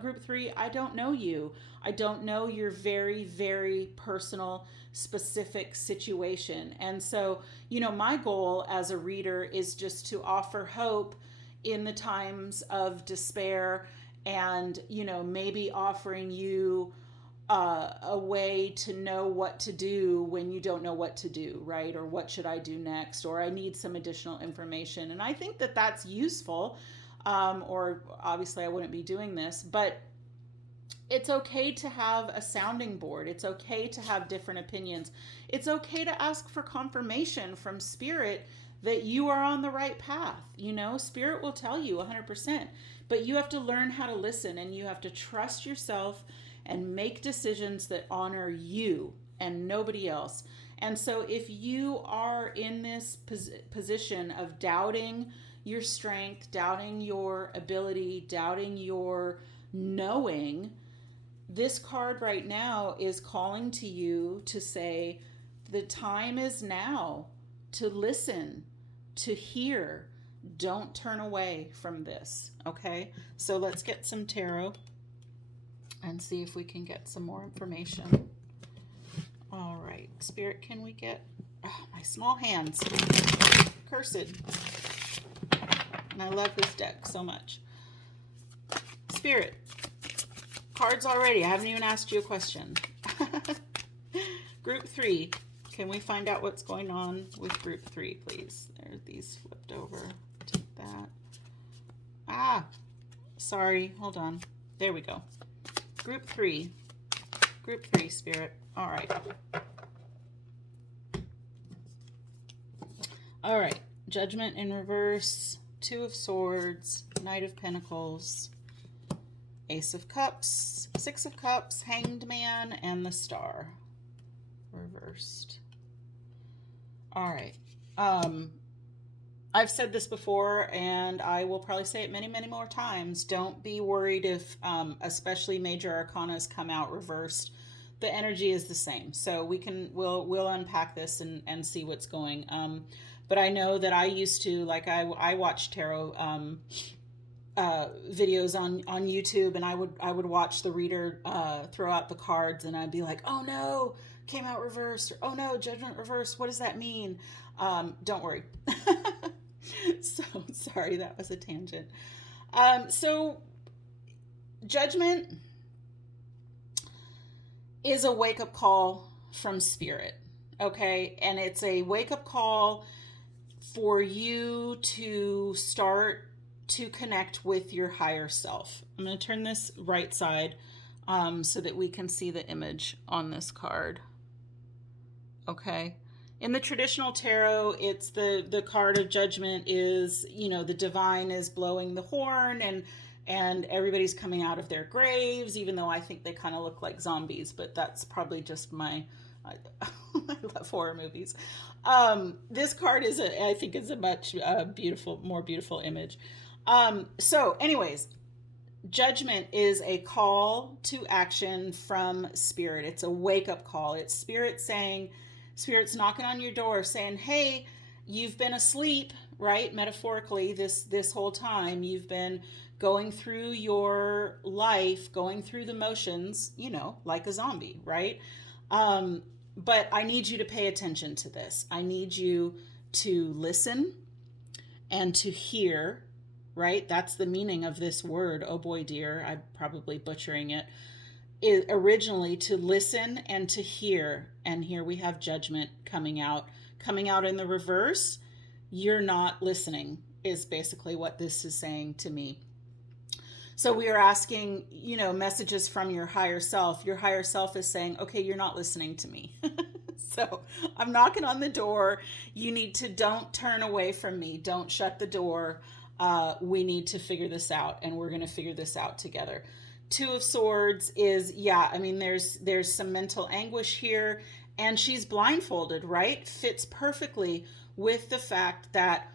group 3, I don't know you. I don't know your very, very personal, specific situation. And so, my goal as a reader is just to offer hope in the times of despair, and, maybe offering you a way to know what to do when you don't know what to do, right? Or what should I do next? Or I need some additional information. And I think that that's useful. Or obviously I wouldn't be doing this, but it's okay to have a sounding board. It's okay to have different opinions. It's okay to ask for confirmation from Spirit that you are on the right path. Spirit will tell you 100%, but you have to learn how to listen, and you have to trust yourself and make decisions that honor you and nobody else. And so if you are in this position of doubting your strength, doubting your ability, doubting your knowing, this card right now is calling to you to say, the time is now to listen, to hear. Don't turn away from this, okay? So let's get some tarot and see if we can get some more information. All right, Spirit, can we get my small hands? Cursed. And I love this deck so much. Spirit, cards already. I haven't even asked you a question. Group 3. Can we find out what's going on with group 3, please? There's these flipped over. Take that. Sorry. Hold on. There we go. Group 3. Group 3, Spirit. All right. All right. Judgment in reverse. 2 of Swords. Knight of Pentacles. Ace of Cups. 6 of Cups. Hanged Man. And the Star. Reversed. All right. I've said this before, and I will probably say it many, many more times. Don't be worried if, especially major arcanas come out reversed. The energy is the same. So we'll unpack this and see what's going. But I know that I used to, I watched tarot videos on YouTube, and I would watch the reader throw out the cards, and I'd be like, oh no, came out reversed, or oh no, judgment reversed. What does that mean? Don't worry. So sorry, that was a tangent. So judgment is a wake-up call from Spirit, okay? And it's a wake-up call for you to start to connect with your higher self. I'm going to turn this right side so that we can see the image on this card. Okay. In the traditional tarot, it's the card of judgment is, the divine is blowing the horn, and everybody's coming out of their graves, even though I think they kind of look like zombies, but that's probably just I love horror movies. This card I think is a much more beautiful image. So anyways, judgment is a call to action from Spirit. It's a wake-up call. It's Spirit's knocking on your door saying, hey, you've been asleep, right? Metaphorically, this whole time you've been going through your life, going through the motions, like a zombie, right? But I need you to pay attention to this. I need you to listen and to hear, right? That's the meaning of this word, Oboedire. I'm probably butchering it. Originally to listen and to hear. And here we have judgment coming out in the reverse. You're not listening is basically what this is saying to me. So we are asking, messages from your higher self. Your higher self is saying, okay, you're not listening to me. So I'm knocking on the door. You need to, don't turn away from me. Don't shut the door. We need to figure this out, and we're going to figure this out together. 2 of Swords is, there's some mental anguish here, and she's blindfolded, right? Fits perfectly with the fact that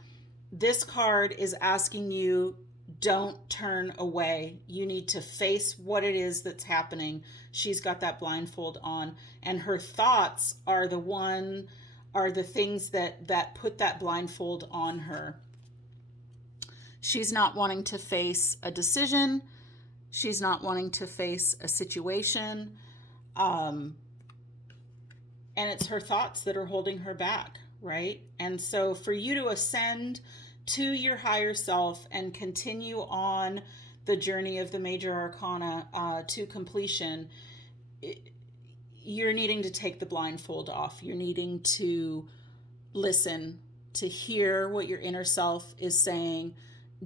this card is asking you, Don't turn away. You need to face what it is that's happening. She's got that blindfold on, and her thoughts are the things that put that blindfold on her. She's not wanting to face a decision. She's not wanting to face a situation. And it's her thoughts that are holding her back, right? And so for you to ascend to your higher self and continue on the journey of the major arcana to completion, you're needing to take the blindfold off. You're needing to listen, to hear what your inner self is saying.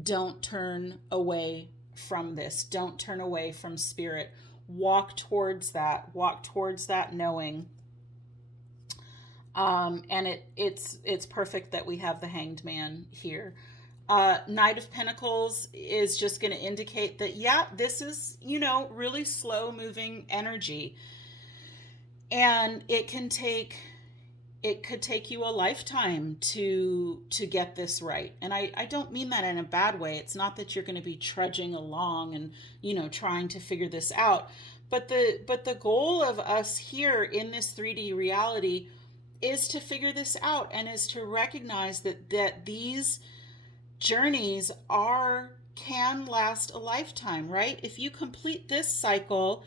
Don't turn away from this. Don't turn away from spirit. Walk towards that. Walk towards that knowing. And it's perfect that we have the Hanged Man here. Knight of Pentacles is just going to indicate that, yeah, this is, really slow moving energy. And it could take you a lifetime to get this right. And I don't mean that in a bad way. It's not that you're going to be trudging along and, trying to figure this out. But the goal of us here in this 3D reality is to figure this out, and is to recognize that these journeys can last a lifetime, right? If you complete this cycle,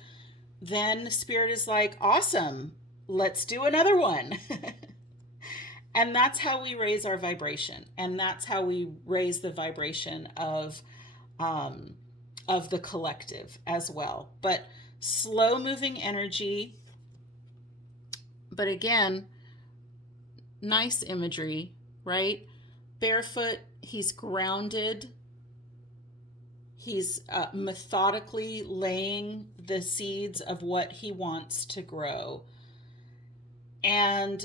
then Spirit is like, awesome, let's do another one. And that's how we raise our vibration, and that's how we raise the vibration of the collective as well. But slow moving energy, but again, nice imagery, right? Barefoot, he's grounded. He's methodically laying the seeds of what he wants to grow. And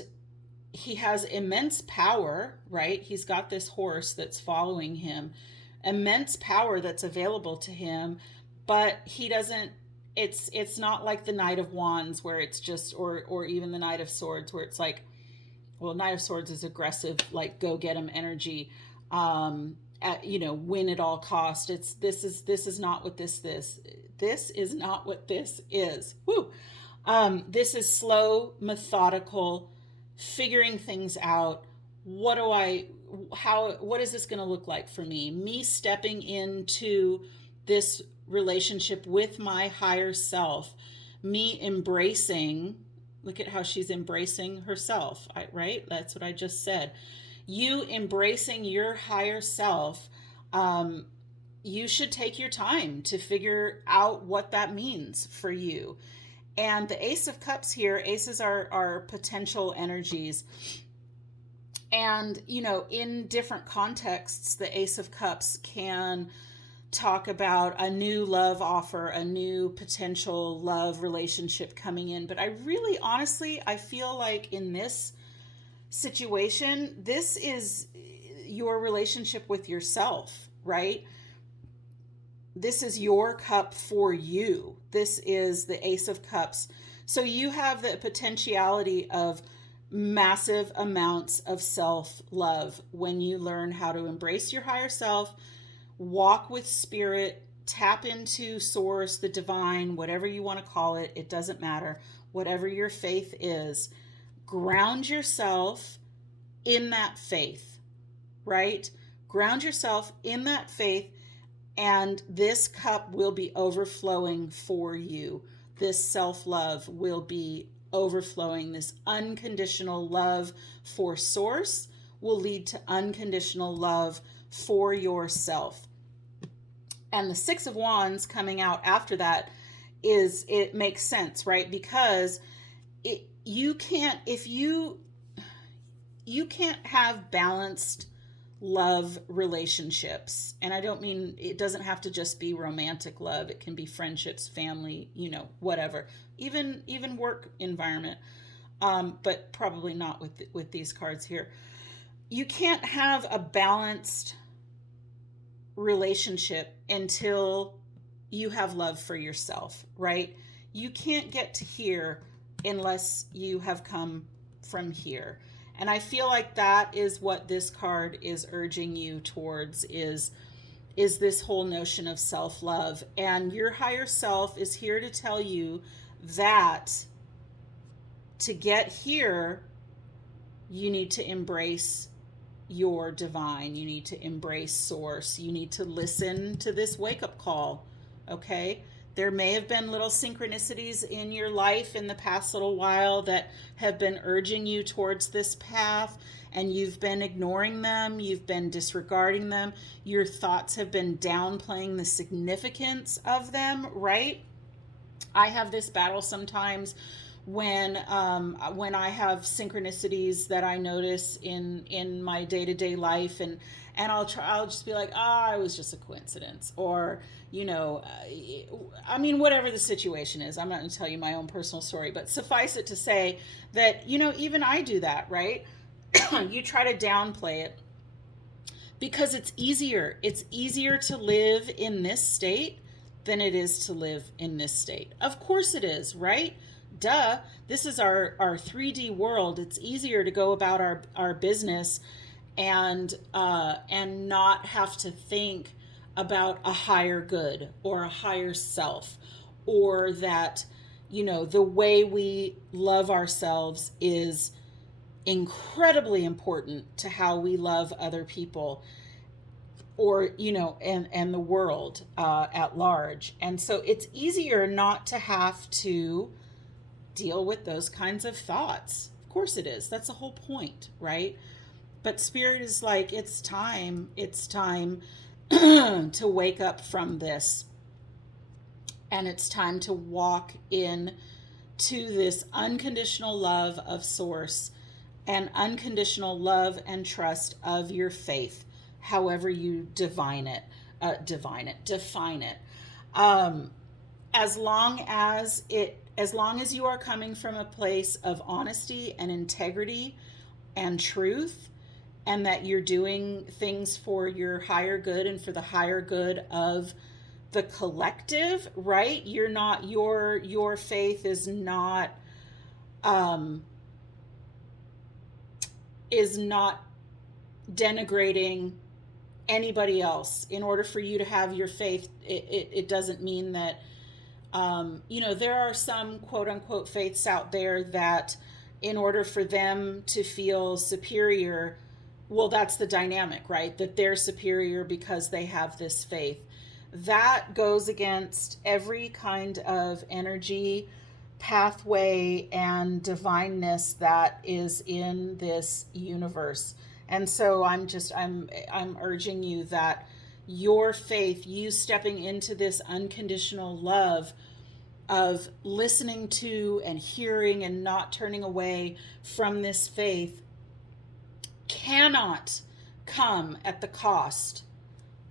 he has immense power, right? He's got this horse that's following him. Immense power that's available to him, but he doesn't, it's not like the Knight of Wands where it's just, or even the Knight of Swords where it's like, well, Knight of Swords is aggressive, like go get him energy, win at all cost. This is not what this is not what this is. Woo. This is slow, methodical, figuring things out. What is this going to look like for me? Me stepping into this relationship with my higher self, me embracing. Look at how she's embracing herself, right? That's what I just said. You embracing your higher self, you should take your time to figure out what that means for you. And the Ace of Cups here, aces are potential energies. And, in different contexts, the Ace of Cups can talk about a new love offer, a new potential love relationship coming in. But I really, honestly, I feel like in this situation, this is your relationship with yourself, right? This is your cup for you. This is the Ace of Cups. So you have the potentiality of massive amounts of self-love when you learn how to embrace your higher self, walk with spirit, tap into source, the divine, whatever you want to call it. It doesn't matter. Whatever your faith is, ground yourself in that faith, right? Ground yourself in that faith, and this cup will be overflowing for you. This self-love will be overflowing. This unconditional love for source will lead to unconditional love for yourself. And the Six of Wands coming out after that it makes sense, right? Because you can't have balanced love relationships. And I don't mean, it doesn't have to just be romantic love. It can be friendships, family, whatever, even work environment. But probably not with these cards here. You can't have a balanced relationship until you have love for yourself, right? You can't get to here unless you have come from here. And I feel like that is what this card is urging you towards, is is this whole notion of self-love. And your higher self is here to tell you that to get here, you need to embrace your divine. You need to embrace source. You need to listen to this wake-up call, okay? There may have been little synchronicities in your life in the past little while that have been urging you towards this path, and you've been ignoring them, you've been disregarding them, your thoughts have been downplaying the significance of them, right? I have this battle sometimes when I have synchronicities that I notice in my day-to-day life, and I'll just be like, it was just a coincidence, or I mean, whatever the situation is. I'm not going to tell you my own personal story, but suffice it to say that even I do that, right? You try to downplay it because it's easier. It's easier to live in this state than it is to live in this state. Of course it is, right? Duh. This is our 3D world. It's easier to go about our business and not have to think about a higher good or a higher self, or that the way we love ourselves is incredibly important to how we love other people, or and the world at large. And so it's easier not to have to deal with those kinds of thoughts. Of course it is. That's the whole point, right? But Spirit is like, it's time to wake up from this, and it's time to walk in to this unconditional love of source and unconditional love and trust of your faith, however you define it. As long as you are coming from a place of honesty and integrity and truth, and that you're doing things for your higher good and for the higher good of the collective, right? You're not, your faith is not denigrating anybody else. In order for you to have your faith, it doesn't mean that there are some quote unquote faiths out there that in order for them to feel superior, well, that's the dynamic, right? That they're superior because they have this faith. That goes against every kind of energy, pathway, and divineness that is in this universe. And so I'm urging you that your faith, you stepping into this unconditional love of listening to and hearing and not turning away from this faith, cannot come at the cost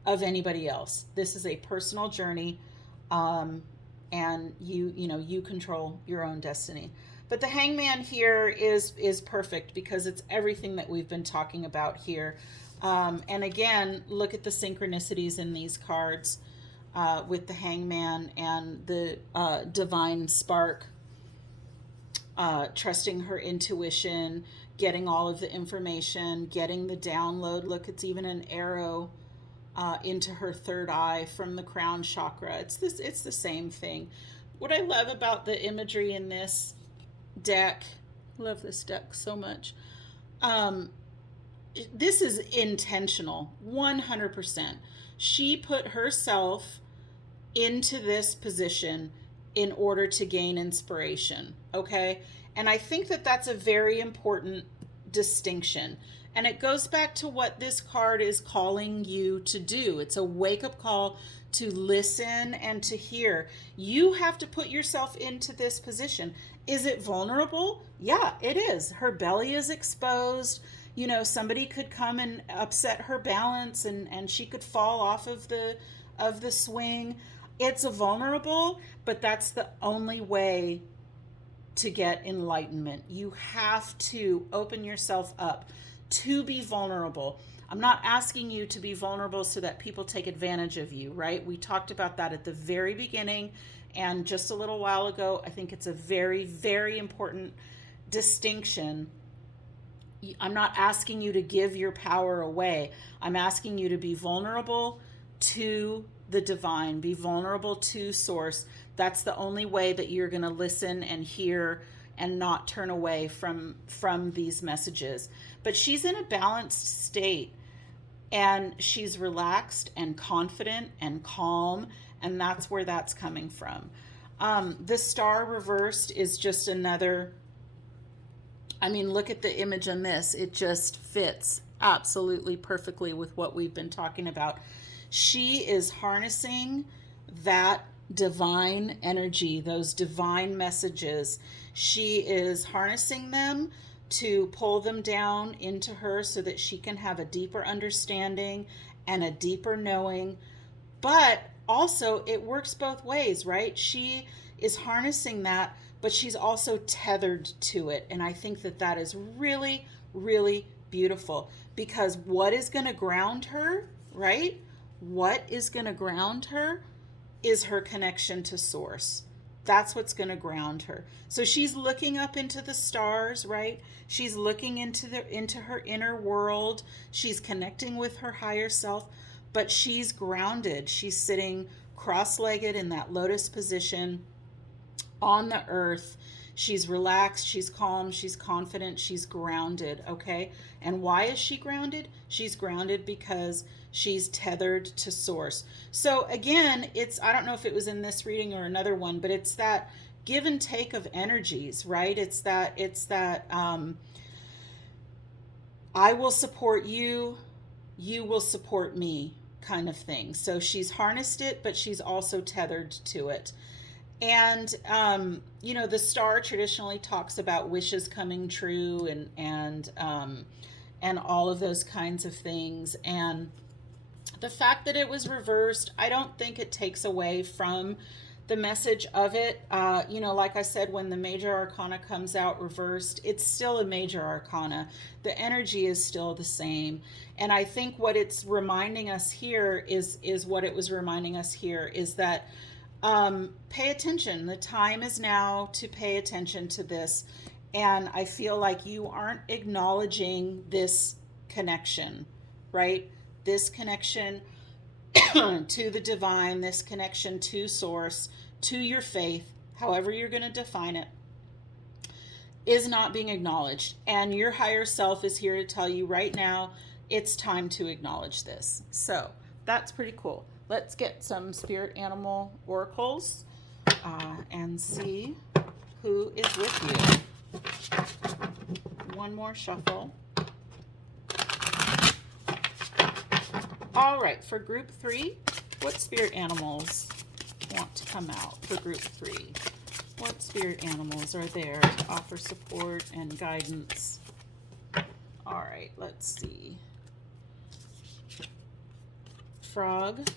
of anybody else. This is a personal journey, and you control your own destiny. But the Hangman here is perfect because it's everything that we've been talking about here. And again, look at the synchronicities in these cards with the Hangman and the divine spark, trusting her intuition, getting all of the information, getting the download. Look, it's even an arrow into her third eye from the crown chakra. It's the same thing. What I love about the imagery in this deck, I love this deck so much. This is intentional, 100%. She put herself into this position in order to gain inspiration, okay? And I think that that's a very important distinction. And it goes back to what this card is calling you to do. It's a wake-up call to listen and to hear. You have to put yourself into this position. Is it vulnerable? Yeah, it is. Her belly is exposed. Somebody could come and upset her balance, and she could fall off of the swing. It's vulnerable, but that's the only way to get enlightenment. You have to open yourself up to be vulnerable. I'm not asking you to be vulnerable so that people take advantage of you, right? We talked about that at the very beginning and just a little while ago. I think it's a very, very important distinction. I'm not asking you to give your power away. I'm asking you to be vulnerable to the divine, be vulnerable to source. That's the only way that you're going to listen and hear and not turn away from these messages. But she's in a balanced state, and she's relaxed and confident and calm, and that's where that's coming from. The star reversed is just another, I mean, look at the image on this. It just fits absolutely perfectly with what we've been talking about. She is harnessing that divine energy, those divine messages. She is harnessing them to pull them down into her so that she can have a deeper understanding and a deeper knowing. But also, it works both ways, right? She is harnessing that, but she's also tethered to it. And I think that that is really, really beautiful, because what is going to ground her, right? What is going to ground her is her connection to source. That's what's going to ground her. So she's looking up into the stars, right? She's looking into her inner world. She's connecting with her higher self, but she's grounded. She's sitting cross-legged in that lotus position on the earth. She's relaxed, she's calm, she's confident, she's grounded, okay? And why is she grounded? She's grounded because she's tethered to source. So again, I don't know if it was in this reading or another one, but it's that give and take of energies, right? It's that I will support you, you will support me kind of thing. So she's harnessed it, but she's also tethered to it. And, the star traditionally talks about wishes coming true and all of those kinds of things. And the fact that it was reversed, I don't think it takes away from the message of it. Like I said, when the major arcana comes out reversed, it's still a major arcana. The energy is still the same. And I think what it's reminding us here is what it was reminding us here is that pay attention. The time is now to pay attention to this. And I feel like you aren't acknowledging this connection, right? This connection to the divine, this connection to source, to your faith, however you're going to define it, is not being acknowledged. And your higher self is here to tell you right now, it's time to acknowledge this. So that's pretty cool. Let's get some spirit animal oracles and see who is with you. One more shuffle. All right, for group 3, what spirit animals want to come out for group 3? What spirit animals are there to offer support and guidance? All right, let's see. Frog.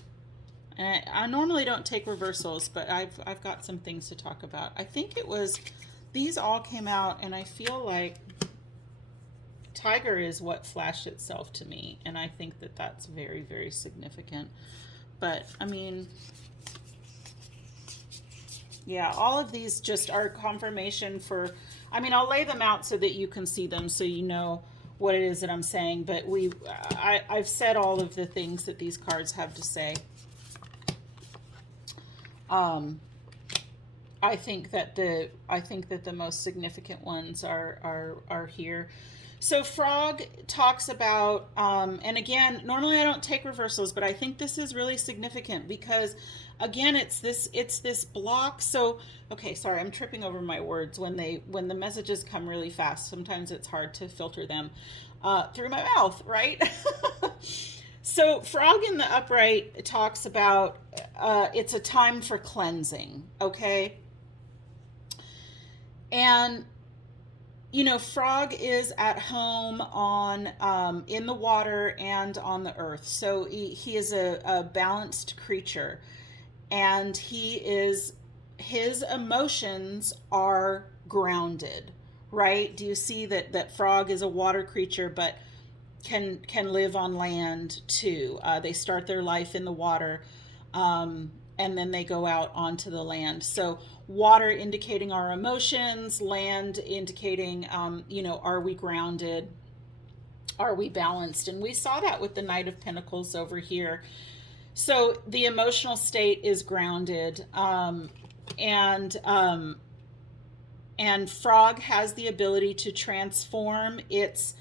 And I normally don't take reversals, but I've got some things to talk about. I think it was, these all came out, and I feel like tiger is what flashed itself to me, and I think that that's very, very significant. But I mean, yeah, all of these just are confirmation for, I'll lay them out so that you can see them, so you know what it is that I'm saying. But I've said all of the things that these cards have to say. I think that the most significant ones are here. So frog talks about, and again, normally I don't take reversals, but I think this is really significant because, again, it's this block. So, okay, sorry, I'm tripping over my words when the messages come really fast. Sometimes it's hard to filter them through my mouth, right? So frog in the upright talks about it's a time for cleansing, okay? And frog is at home on in the water and on the earth. So he is a balanced creature, and his emotions are grounded, right? Do you see that frog is a water creature, but can live on land too? They start their life in the water, and then they go out onto the land. So water indicating our emotions, land indicating, are we grounded? Are we balanced? And we saw that with the Knight of Pentacles over here. So the emotional state is grounded, and frog has the ability to transform it's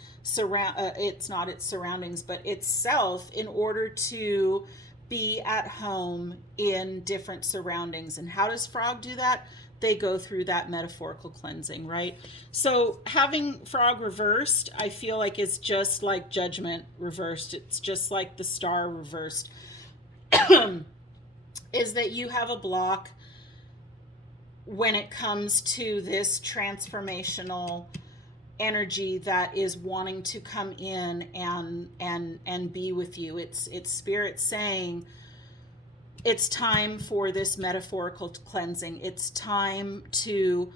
not its surroundings, but itself, in order to be at home in different surroundings. And how does frog do that? They go through that metaphorical cleansing, right? So having frog reversed, I feel like is just like judgment reversed. It's just like the star reversed. Is that you have a block when it comes to this transformational energy that is wanting to come in and be with you. It's spirit saying it's time for this metaphorical cleansing. It's time to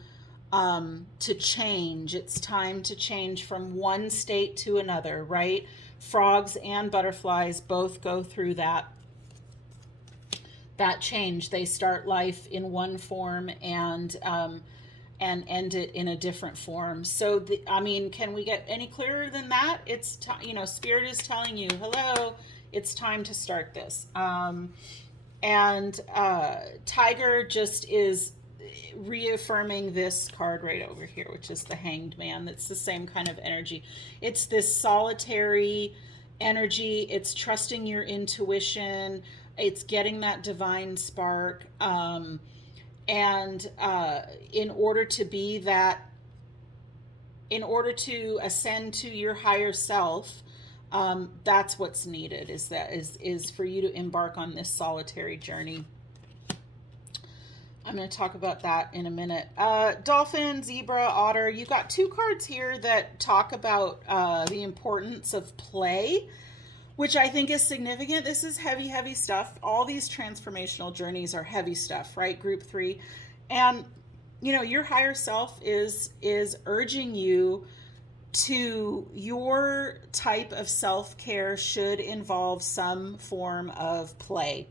change. It's time to change from one state to another, right? Frogs and butterflies both go through that change. They start life in one form and end it in a different form. So, can we get any clearer than that? It's, Spirit is telling you, hello, it's time to start this. Tiger just is reaffirming this card right over here, which is the Hanged Man. That's the same kind of energy. It's this solitary energy. It's trusting your intuition. It's getting that divine spark. In order to be that, in order to ascend to your higher self, that's what's needed, is for you to embark on this solitary journey. I'm going to talk about that in a minute. Dolphin, zebra, otter, you've got two cards here that talk about the importance of play, which I think is significant. This is heavy, heavy stuff. All these transformational journeys are heavy stuff, right? Group 3. And, your higher self is urging you to, your type of self-care should involve some form of play.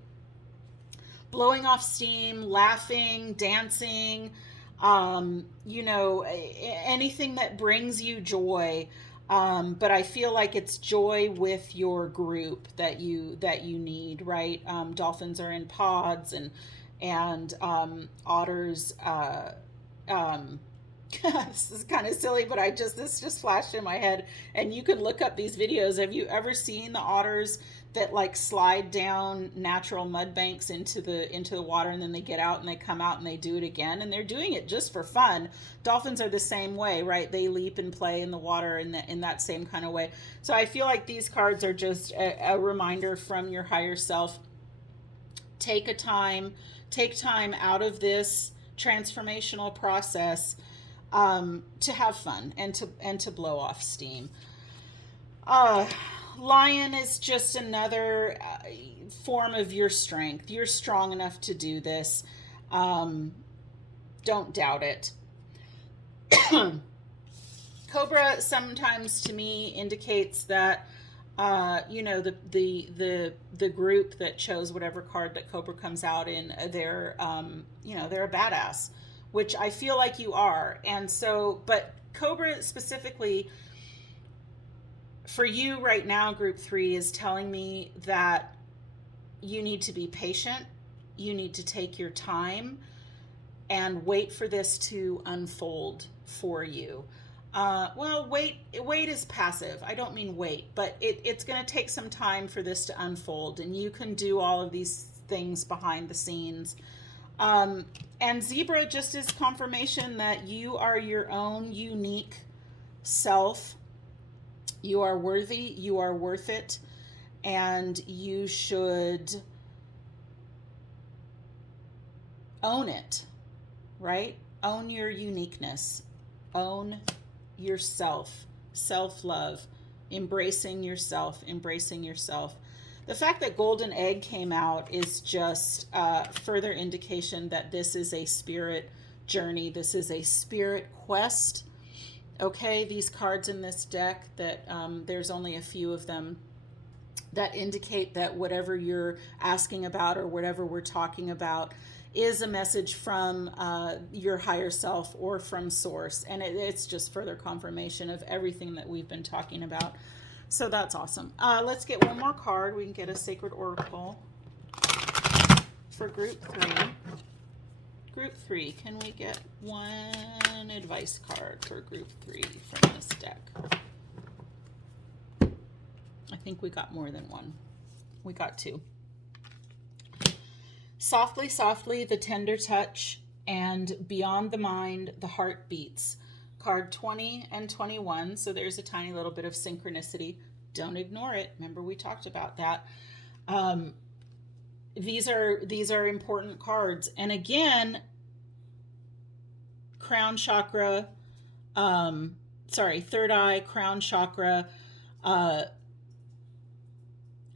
Blowing off steam, laughing, dancing, anything that brings you joy. But I feel like it's joy with your group that you need, right? Dolphins are in pods, and otters. This is kind of silly, but this just flashed in my head. And you can look up these videos. Have you ever seen the otters that like slide down natural mud banks into the water, and then they get out and they come out and they do it again, and they're doing it just for fun? Dolphins are the same way, right? They leap and play in the water in that same kind of way. So I feel like these cards are just a reminder from your higher self. Take time out of this transformational process to have fun and to blow off steam. Lion is just another form of your strength. You're strong enough to do this. Don't doubt it. Cobra sometimes to me indicates that the group that chose whatever card that Cobra comes out in, they're a badass, which I feel like you are. And so, but Cobra specifically for you right now, group 3 is telling me that you need to be patient. You need to take your time and wait for this to unfold for you. Wait is passive. I don't mean wait, but it's going to take some time for this to unfold, and you can do all of these things behind the scenes. And zebra just is confirmation that you are your own unique self. You are worthy, you are worth it, and you should own it, right? Own your uniqueness. Own yourself. Self-love. Embracing yourself. Embracing yourself. The fact that Golden Egg came out is just further indication that this is a spirit journey. This is a spirit quest. Okay, these cards in this deck that there's only a few of them that indicate that whatever you're asking about or whatever we're talking about is a message from your higher self or from source. And it's just further confirmation of everything that we've been talking about. So that's awesome. Let's get one more card. We can get a Sacred Oracle. for group 3. Group 3, can we get one advice card for group 3 from this deck? I think we got more than one. We got 2. Softly, softly, the tender touch, and beyond the mind, the heart beats. Card 20 and 21, so there's a tiny little bit of synchronicity. Don't ignore it. Remember, we talked about that. These are important cards. And again, crown chakra, third eye, crown chakra.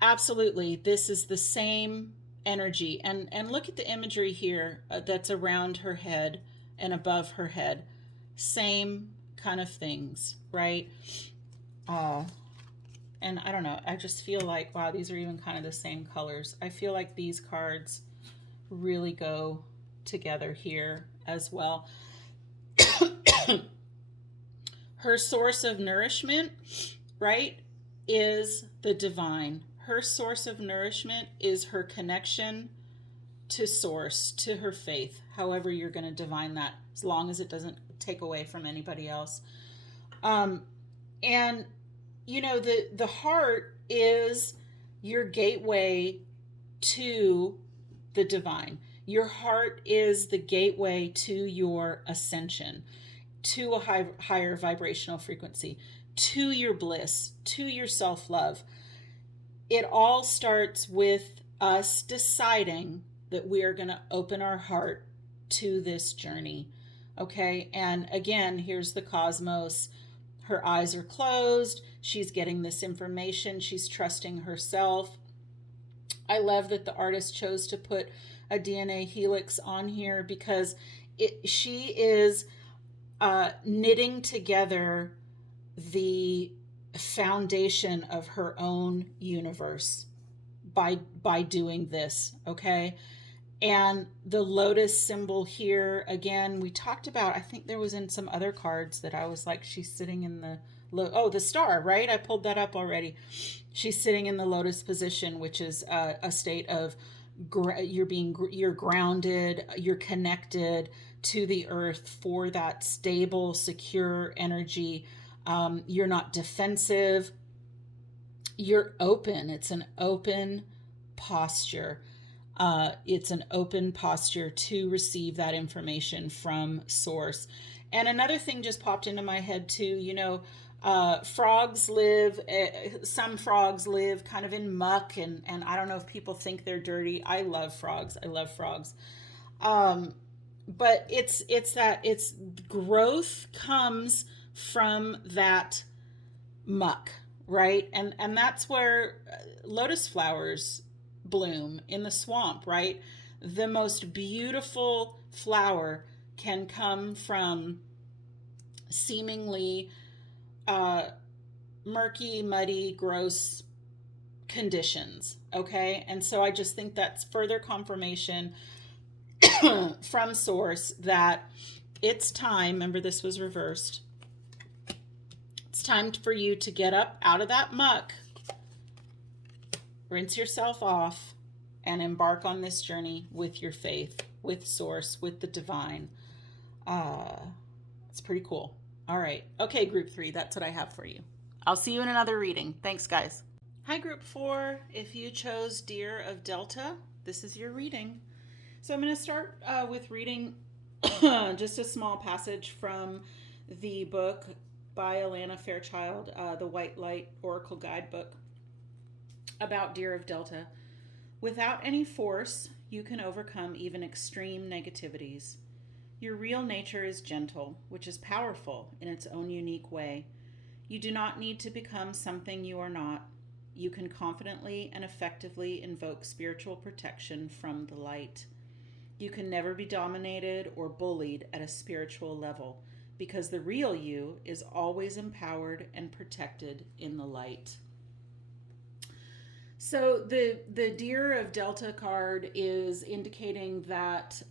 Absolutely, this is the same energy. And look at the imagery here that's around her head and above her head. Same kind of things, right? And I don't know, I just feel like, wow, these are even kind of the same colors. I feel like these cards really go together here as well. Her source of nourishment, right, is the divine. Her source of nourishment is her connection to source, to her faith, however you're going to divine that, as long as it doesn't take away from anybody else. And you know, the heart is your gateway to the divine. Your heart is the gateway to your ascension, to a higher vibrational frequency, to your bliss, to your self-love. It all starts with us deciding that we are going to open our heart to this journey. Okay? And again, here's the cosmos. Her eyes are closed. She's getting this information. She's trusting herself. I love that the artist chose to put a DNA helix on here because she is knitting together the foundation of her own universe by doing this, okay? And the lotus symbol here, again, we talked about, I think there was in some other cards that I was like, she's sitting in the, the star, right? I pulled that up already. She's sitting in the lotus position, which is a state of you're grounded, you're connected to the earth for that stable, secure energy. You're not defensive. You're open. It's an open posture. It's an open posture to receive that information from source. And another thing just popped into my head too, you know, frogs live, some frogs live kind of in muck, and I don't know if people think they're dirty. I love frogs. I love frogs. But it's growth comes from that muck, right? And that's where lotus flowers bloom in the swamp, right? The most beautiful flower can come from seemingly murky, muddy, gross conditions, okay? And so I just think that's further confirmation from source that it's time. Remember, this was reversed. It's time for you to get up out of that muck, rinse yourself off, and embark on this journey with your faith, with source, with the divine. It's pretty cool. All right. Okay, group 3, that's what I have for you. I'll see you in another reading. Thanks, guys. Hi, group 4. If you chose Deer of Delta, this is your reading. So I'm going to start with reading just a small passage from the book by Alana Fairchild, the White Light Oracle Guidebook about Deer of Delta. Without any force, you can overcome even extreme negativities. Your real nature is gentle, which is powerful in its own unique way. You do not need to become something you are not. You can confidently and effectively invoke spiritual protection from the light. You can never be dominated or bullied at a spiritual level, because the real you is always empowered and protected in the light. So the Deer of Delta card is indicating that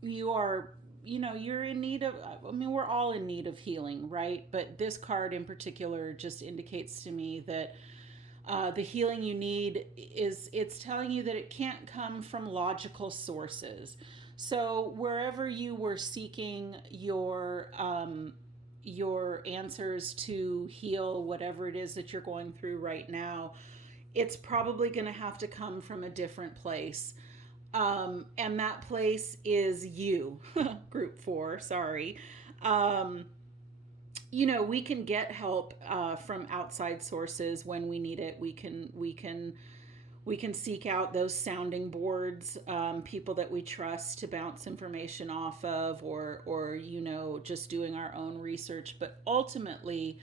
you're in need of, we're all in need of healing, right? But this card in particular just indicates to me that The healing you need it's telling you that it can't come from logical sources. So wherever you were seeking your answers to heal whatever it is that you're going through right now, it's probably going to have to come from a different place. And that place is you, group 4, sorry. Um, we can get help from outside sources when we need it. We can seek out those sounding boards, people that we trust to bounce information off of, or just doing our own research. But ultimately,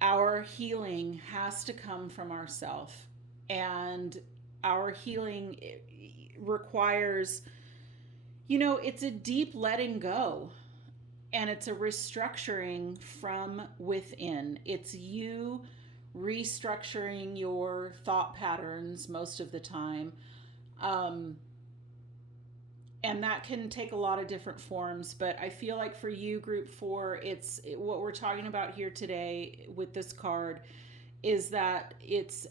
our healing has to come from ourself, and our healing requires, it's a deep letting go, and it's a restructuring from within. It's you restructuring your thought patterns most of the time. And that can take a lot of different forms, but I feel like for you, group 4, what we're talking about here today with this card is that it's,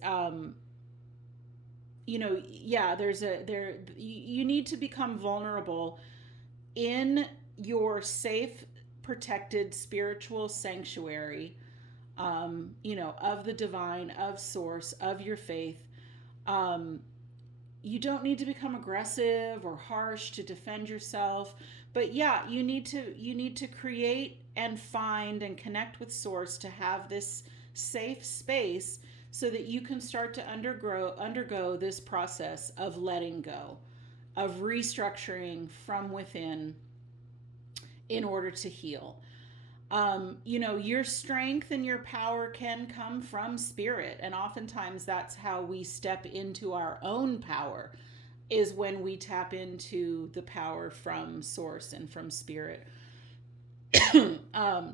you need to become vulnerable in your safe, protected spiritual sanctuary, of the divine, of source, of your faith. You don't need to become aggressive or harsh to defend yourself, but you need to create and find and connect with source to have this safe space so that you can start to undergo this process of letting go, of restructuring from within in order to heal. Your strength and your power can come from spirit, and oftentimes that's how we step into our own power, is when we tap into the power from source and from spirit. And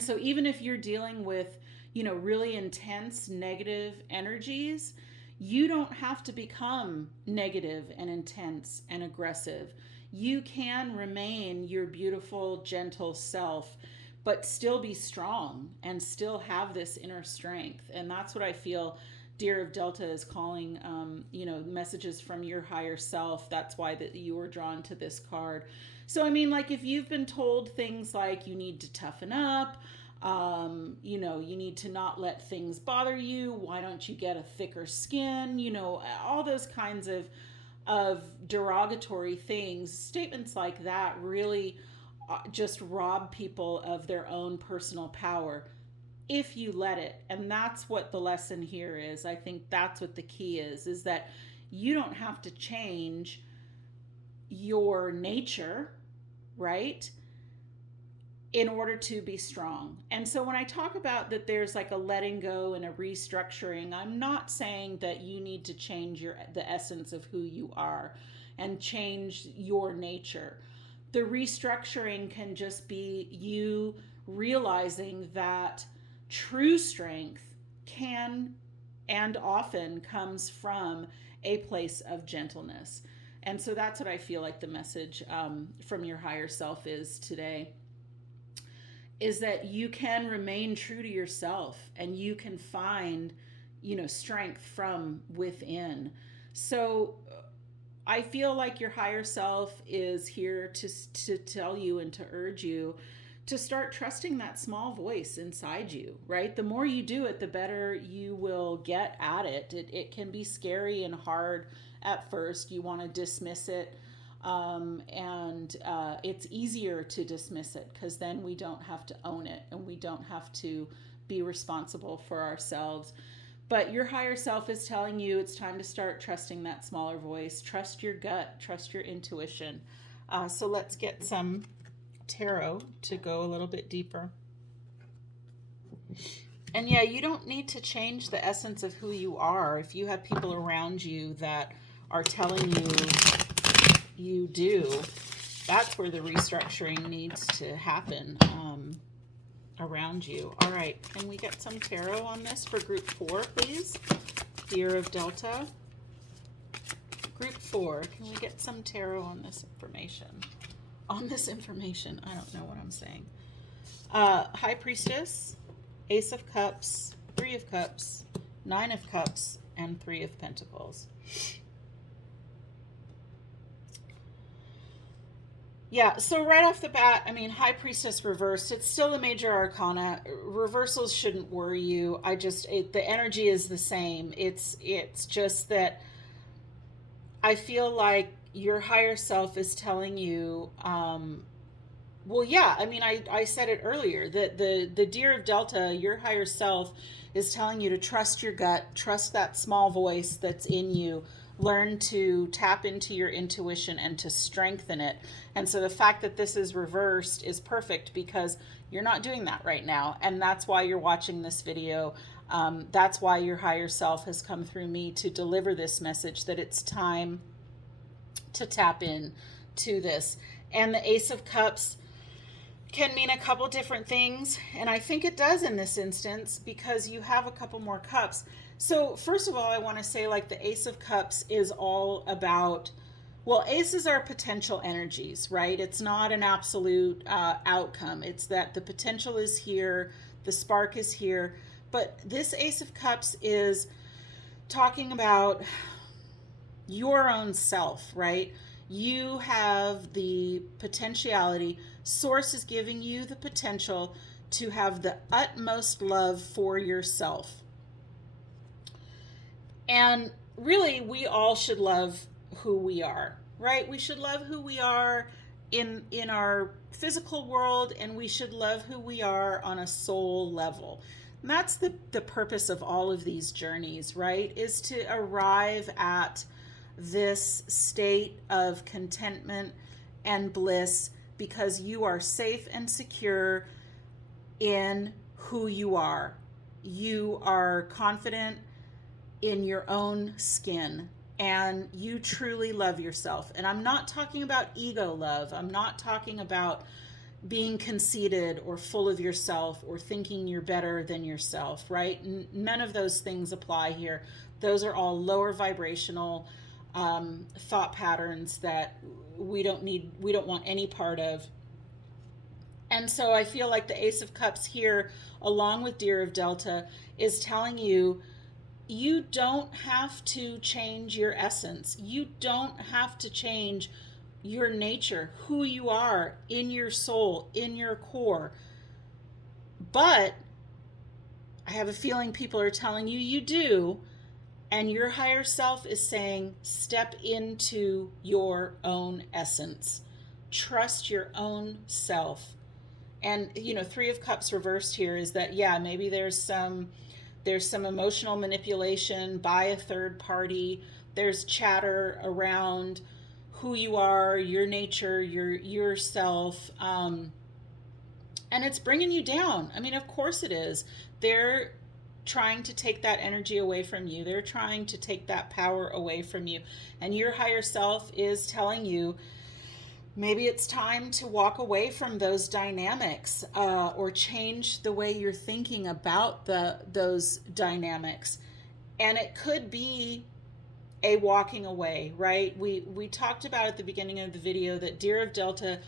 so even if you're dealing with, really intense negative energies, you don't have to become negative and intense and aggressive. You can remain your beautiful, gentle self, but still be strong and still have this inner strength. And that's what I feel Deer of Delta is calling, messages from your higher self. That's why that you were drawn to this card. So, if you've been told things like you need to toughen up, you need to not let things bother you, why don't you get a thicker skin, all those kinds of derogatory things, statements like that really just rob people of their own personal power if you let it. And that's what the lesson here is. I think that's what the key is that you don't have to change your nature, right, in order to be strong. And so when I talk about that there's like a letting go and a restructuring, I'm not saying that you need to change the essence of who you are and change your nature. The restructuring can just be you realizing that true strength can and often comes from a place of gentleness. And so that's what I feel like the message from your higher self is today, is that you can remain true to yourself and you can find, strength from within. So I feel like your higher self is here to tell you and to urge you to start trusting that small voice inside you, right? The more you do it, the better you will get at it. It can be scary and hard at first. You want to dismiss it. And it's easier to dismiss it because then we don't have to own it and we don't have to be responsible for ourselves. But your higher self is telling you it's time to start trusting that smaller voice. Trust your gut, trust your intuition. So let's get some tarot to go a little bit deeper. And you don't need to change the essence of who you are. If you have people around you that are telling you you do, that's where the restructuring needs to happen around you. All right, can we get some tarot on this for group 4, please? Deer of Delta. Group 4, can we get some tarot on this information? I don't know what I'm saying. High Priestess, Ace of Cups, 3 of Cups, Nine of Cups and Three of Pentacles. Yeah, so right off the bat, I mean, High Priestess reversed. It's still a major arcana. Reversals shouldn't worry you. The energy is the same. It's just that I feel like your higher self is telling you, well, yeah, I mean, I said it earlier, that the Deer of Delta, your higher self, is telling you to trust your gut, trust that small voice that's in you, learn to tap into your intuition and to strengthen it. And so the fact that this is reversed is perfect because you're not doing that right now. And that's why you're watching this video. That's why your higher self has come through me to deliver this message that it's time to tap in to this. And the Ace of Cups can mean a couple different things, and I think it does in this instance because you have a couple more cups. So first of all, I want to say, like, the Ace of Cups is all about, well, aces are potential energies, right? It's not an absolute outcome. It's that the potential is here, the spark is here, but this Ace of Cups is talking about your own self, right? You have the potentiality. Source is giving you the potential to have the utmost love for yourself. And really, we all should love who we are, right? We should love who we are in our physical world, and we should love who we are on a soul level. And that's the purpose of all of these journeys, right? Is to arrive at this state of contentment and bliss because you are safe and secure in who you are. You are confident in your own skin and you truly love yourself. And I'm not talking about ego love. I'm not talking about being conceited or full of yourself or thinking you're better than yourself, right? None of those things apply here. Those are all lower vibrational thought patterns that we don't want any part of. And so I feel like the Ace of Cups here, along with Deer of Delta, is telling you, you don't have to change your essence. You don't have to change your nature, who you are in your soul, in your core. But I have a feeling people are telling you you do. And your higher self is saying, step into your own essence. Trust your own self. And, you know, Three of Cups reversed here is that, yeah, maybe there's some emotional manipulation by a third party. There's chatter around who you are, your nature, yourself. And it's bringing you down. I mean, of course it is. They're trying to take that energy away from you. They're trying to take that power away from you. And your higher self is telling you, maybe it's time to walk away from those dynamics or change the way you're thinking about those dynamics. And it could be a walking away, right? We talked about at the beginning of the video that Deer of Delta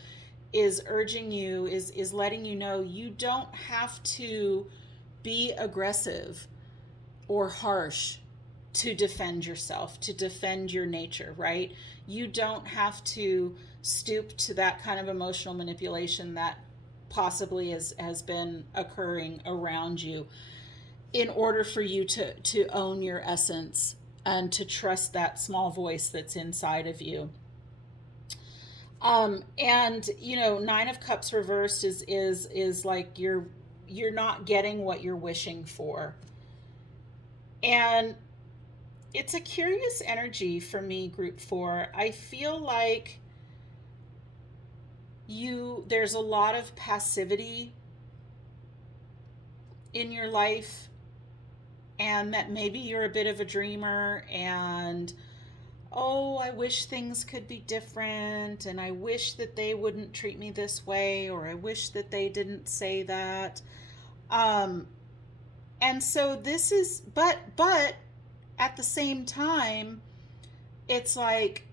is urging you, is letting you know you don't have to be aggressive or harsh to defend yourself, to defend your nature, right? You don't have to stoop to that kind of emotional manipulation that possibly has been occurring around you in order for you to own your essence and to trust that small voice that's inside of you. And you know, Nine of Cups reversed is like you're not getting what you're wishing for. And it's a curious energy for me, Group 4. I feel like there's a lot of passivity in your life, and that maybe you're a bit of a dreamer and, oh, I wish things could be different, and I wish that they wouldn't treat me this way, or I wish that they didn't say that. And so this is, but at the same time, it's like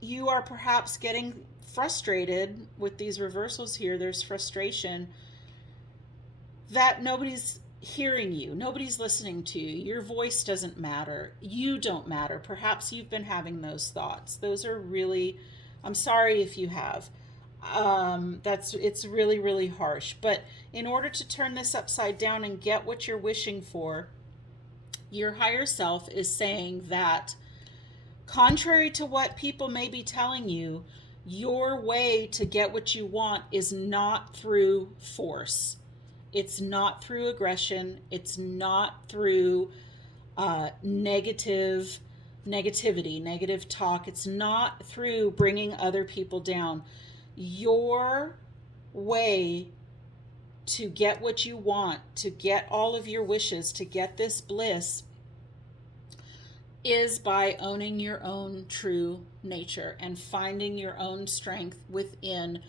you are perhaps getting frustrated with these reversals here. There's frustration that nobody's hearing you. Nobody's listening to you. Your voice doesn't matter. You don't matter. Perhaps you've been having those thoughts. Those are really, I'm sorry if you have. It's really, really harsh. But in order to turn this upside down and get what you're wishing for, your higher self is saying that, contrary to what people may be telling you, your way to get what you want is not through force. It's not through aggression. It's not through negativity, negative talk. It's not through bringing other people down. Your way to get what you want, to get all of your wishes, to get this bliss, is by owning your own true nature and finding your own strength within,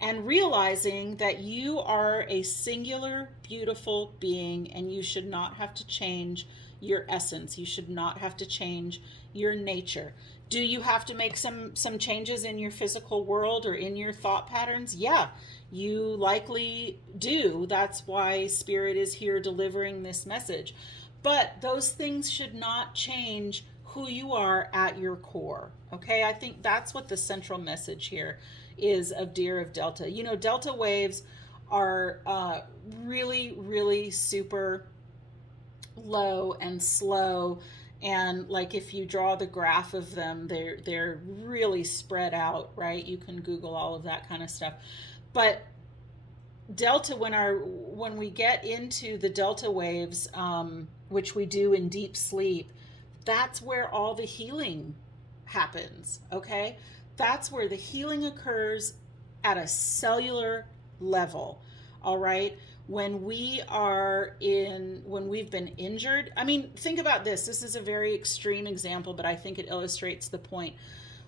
and realizing that you are a singular, beautiful being, and you should not have to change your essence. You should not have to change your nature. Do you have to make some changes in your physical world or in your thought patterns? Yeah, you likely do. That's why Spirit is here delivering this message. But those things should not change who you are at your core. Okay, I think that's what the central message here is of Deer of Delta. You know, Delta waves are really, really super low and slow, and like if you draw the graph of them, they're really spread out, right? You can Google all of that kind of stuff. But Delta, when we get into the Delta waves, which we do in deep sleep, that's where all the healing happens. Okay, that's where the healing occurs at a cellular level. All right, when we've been injured. I mean, think about this. This is a very extreme example, but I think it illustrates the point.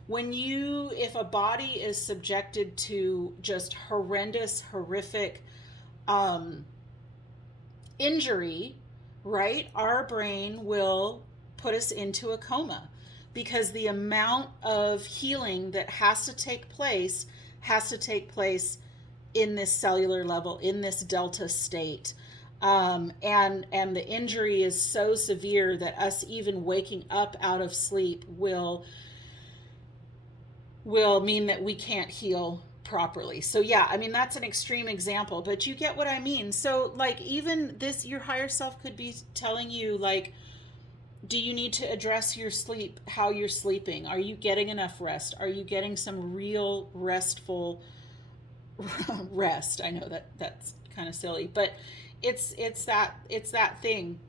If a body is subjected to just horrendous, horrific injury, right, our brain will put us into a coma, because the amount of healing that has to take place in this cellular level, in this Delta state. And the injury is so severe that us even waking up out of sleep will mean that we can't heal properly. So yeah, I mean, that's an extreme example, but you get what I mean. So like, even this, your higher self could be telling you, like, do you need to address your sleep, how you're sleeping? Are you getting enough rest? Are you getting some real restful rest? I know that's kind of silly, but it's that thing.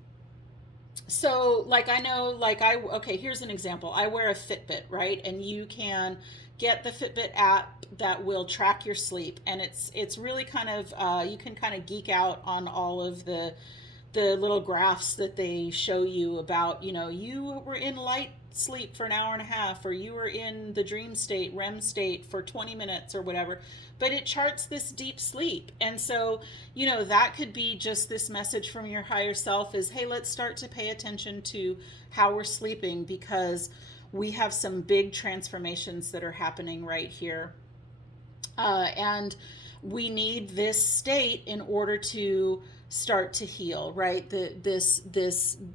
So like, I know, like, okay, here's an example. I wear a Fitbit, right? And you can get the Fitbit app that will track your sleep, and it's really kind of you can kind of geek out on all of the little graphs that they show you about, you know, you were in light sleep for an hour and a half, or you were in the dream state, REM state, for 20 minutes or whatever. But it charts this deep sleep. And so, you know, that could be just this message from your higher self is, hey, let's start to pay attention to how we're sleeping, because we have some big transformations that are happening right here. And we need this state in order to start to heal, right? This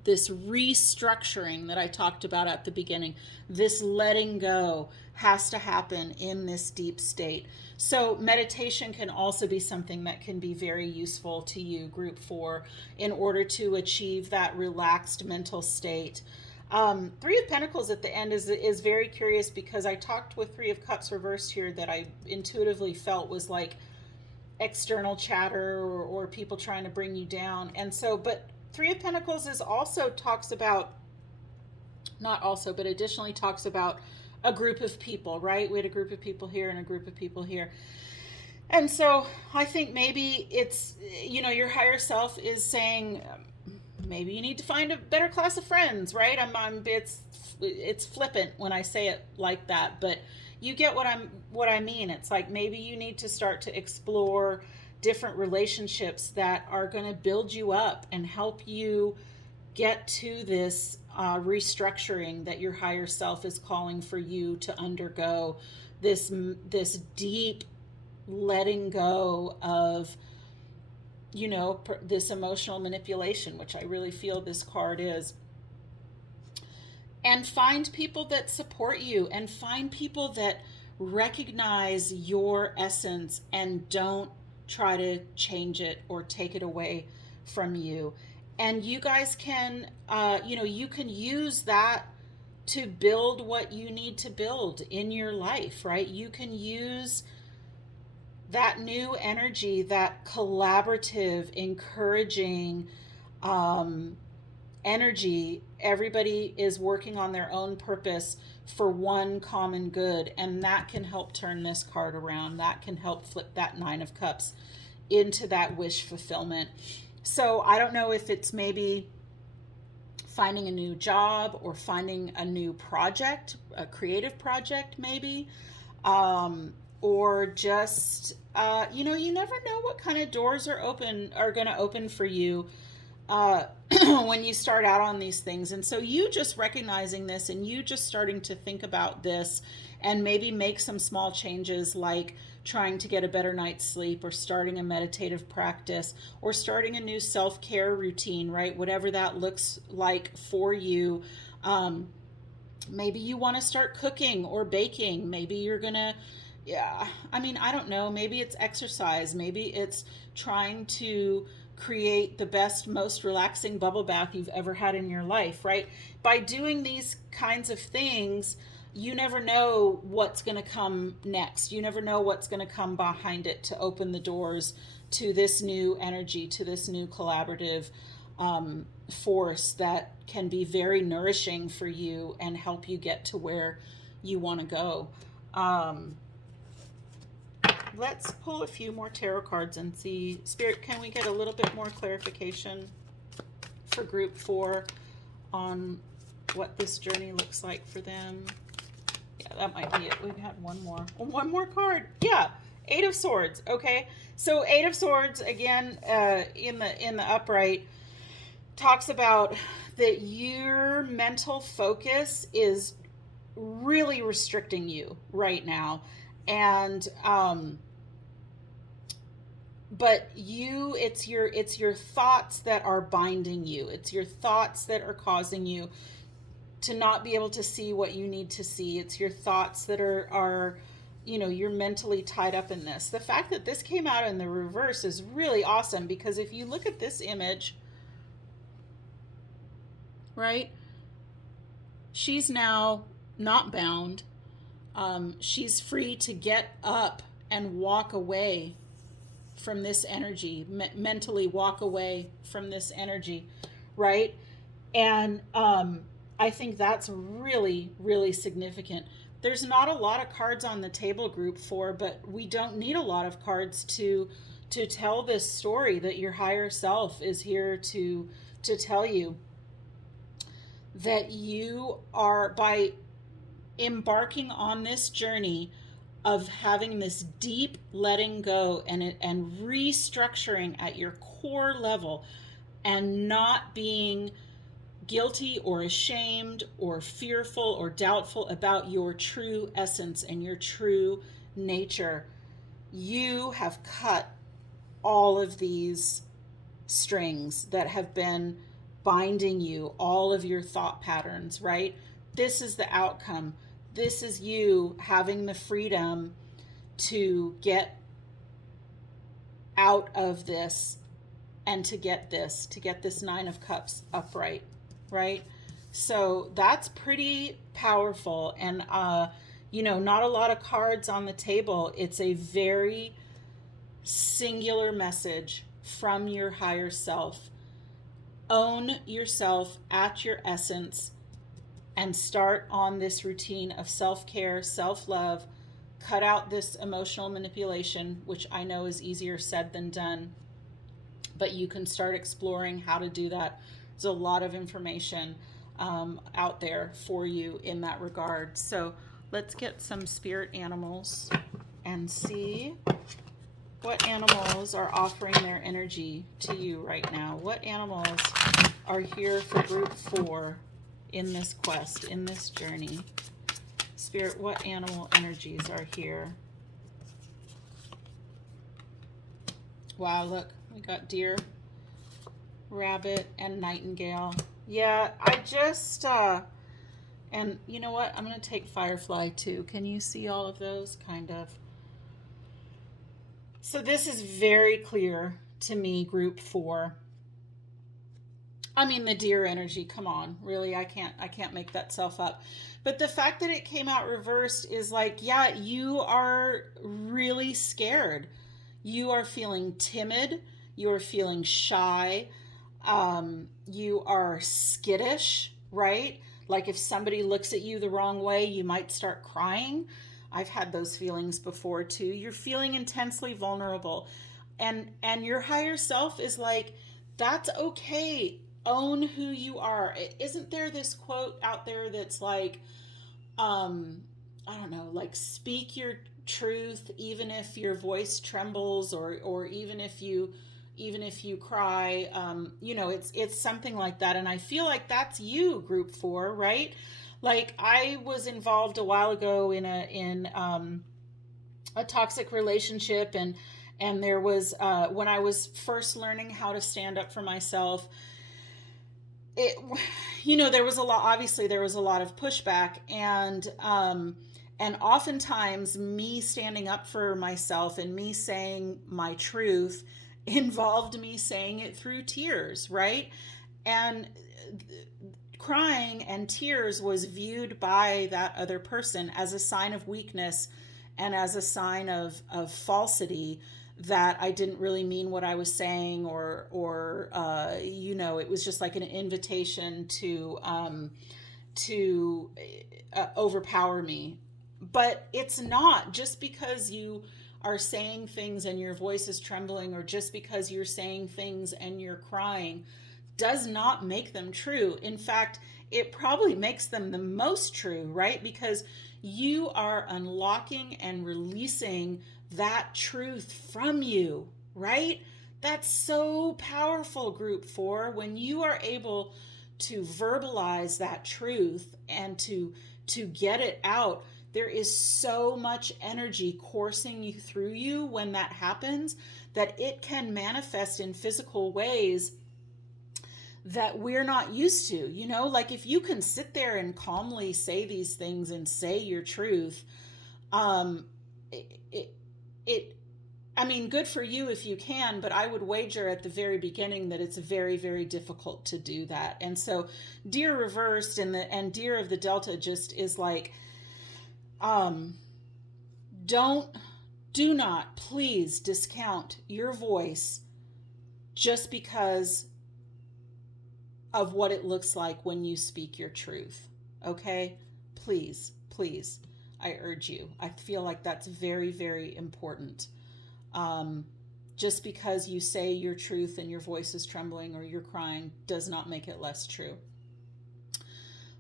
restructuring that I talked about at the beginning, this letting go, has to happen in this deep state. So meditation can also be something that can be very useful to you, group 4, in order to achieve that relaxed mental state. 3 of Pentacles at the end is very curious, because I talked with 3 of Cups reversed here that I intuitively felt was like external chatter or people trying to bring you down. And so, but 3 of Pentacles is also talks about, not also, but additionally talks about a group of people, right? We had a group of people here and a group of people here. And so I think maybe it's, you know, your higher self is saying, maybe you need to find a better class of friends, right? It's flippant when I say it like that, but you get what I mean. It's like, maybe you need to start to explore different relationships that are going to build you up and help you get to this restructuring that your higher self is calling for you to undergo. This deep letting go of you know, this emotional manipulation, which I really feel this card is. And find people that support you, and find people that recognize your essence and don't try to change it or take it away from you. And you guys can, you know, you can use that to build what you need to build in your life, right? You can use that new energy, that collaborative, encouraging energy. Everybody is working on their own purpose for one common good, and that can help turn this card around. That can help flip that Nine of Cups into that wish fulfillment. So I don't know if it's maybe finding a new job or finding a new project, a creative project maybe, or just you know, you never know what kind of doors are going to open for you when you start out on these things. And so you just recognizing this and you just starting to think about this and maybe make some small changes, like trying to get a better night's sleep, or starting a meditative practice, or starting a new self-care routine, right? Whatever that looks like for you. Maybe you want to start cooking or baking. Maybe you're going to, yeah, I mean, I don't know. Maybe it's exercise. Maybe it's trying to create the best, most relaxing bubble bath you've ever had in your life, right? By doing these kinds of things, you never know what's going to come next. You never know what's going to come behind it to open the doors to this new energy, to this new collaborative force that can be very nourishing for you and help you get to where you want to go. Let's pull a few more tarot cards and see. Spirit, can we get a little bit more clarification for group 4 on what this journey looks like for them? Yeah, that might be it. We've had one more card. Yeah, Eight of Swords. Okay, so Eight of Swords again in the upright talks about that your mental focus is really restricting you right now, and but it's your thoughts that are binding you. It's your thoughts that are causing you to not be able to see what you need to see. It's your thoughts that are you know, you're mentally tied up in this. The fact that this came out in the reverse is really awesome, because if you look at this image, right, she's now not bound. She's free to get up and walk away from this energy, mentally walk away from this energy, right? And I think that's really, really significant. There's not a lot of cards on the table, group 4, but we don't need a lot of cards to tell this story that your higher self is here to tell you that you are, by embarking on this journey of having this deep letting go and restructuring at your core level, and not being guilty or ashamed or fearful or doubtful about your true essence and your true nature, you have cut all of these strings that have been binding you, all of your thought patterns, right? This is the outcome. This is you having the freedom to get out of this and to get this Nine of Cups upright, right? So that's pretty powerful. And, you know, not a lot of cards on the table. It's a very singular message from your higher self. Own yourself at your essence and start on this routine of self-care, self-love. Cut out this emotional manipulation, which I know is easier said than done, but you can start exploring how to do that. There's a lot of information out there for you in that regard. So let's get some spirit animals and see what animals are offering their energy to you right now. What animals are here for group 4 in this quest, in this journey? Spirit, what animal energies are here? Wow, look, We got deer, rabbit, and nightingale. Yeah, I just, and you know what? I'm going to take firefly too. Can you see all of those? Kind of. So this is very clear to me, group 4. I mean, the deer energy, come on. Really, I can't make that self up. But the fact that it came out reversed is like, yeah, you are really scared. You are feeling timid, you are feeling shy, you are skittish, right? Like if somebody looks at you the wrong way, you might start crying. I've had those feelings before too. You're feeling intensely vulnerable. And your higher self is like, that's okay. Own who you are. Isn't there this quote out there that's like, um I don't know, like speak your truth even if your voice trembles, or even if you cry. It's something like that, and I feel like that's you, group 4, right? Like I was involved a while ago in a toxic relationship, and there was when I was first learning how to stand up for myself, it there was a lot, obviously there was a lot of pushback, and oftentimes me standing up for myself and me saying my truth involved me saying it through tears, right? And crying and tears was viewed by that other person as a sign of weakness and as a sign of falsity, that I didn't really mean what I was saying, or it was just like an invitation to overpower me. But it's not. Just because you are saying things and your voice is trembling, or just because you're saying things and you're crying, does not make them true. In fact, it probably makes them the most true, right? Because you are unlocking and releasing that truth from you, right? That's so powerful, group 4, when you are able to verbalize that truth and to get it out. There is so much energy coursing you through you when that happens, that it can manifest in physical ways that we're not used to. Like if you can sit there and calmly say these things and say your truth, um it, it I mean, good for you if you can, but I would wager at the very beginning that it's very, very difficult to do that. And so deer reversed and deer of the Delta just is like, um don't do not please discount your voice just because of what it looks like when you speak your truth. Okay? Please, please, I urge you. I feel like that's very, very important. Um, just because you say your truth and your voice is trembling or you're crying does not make it less true.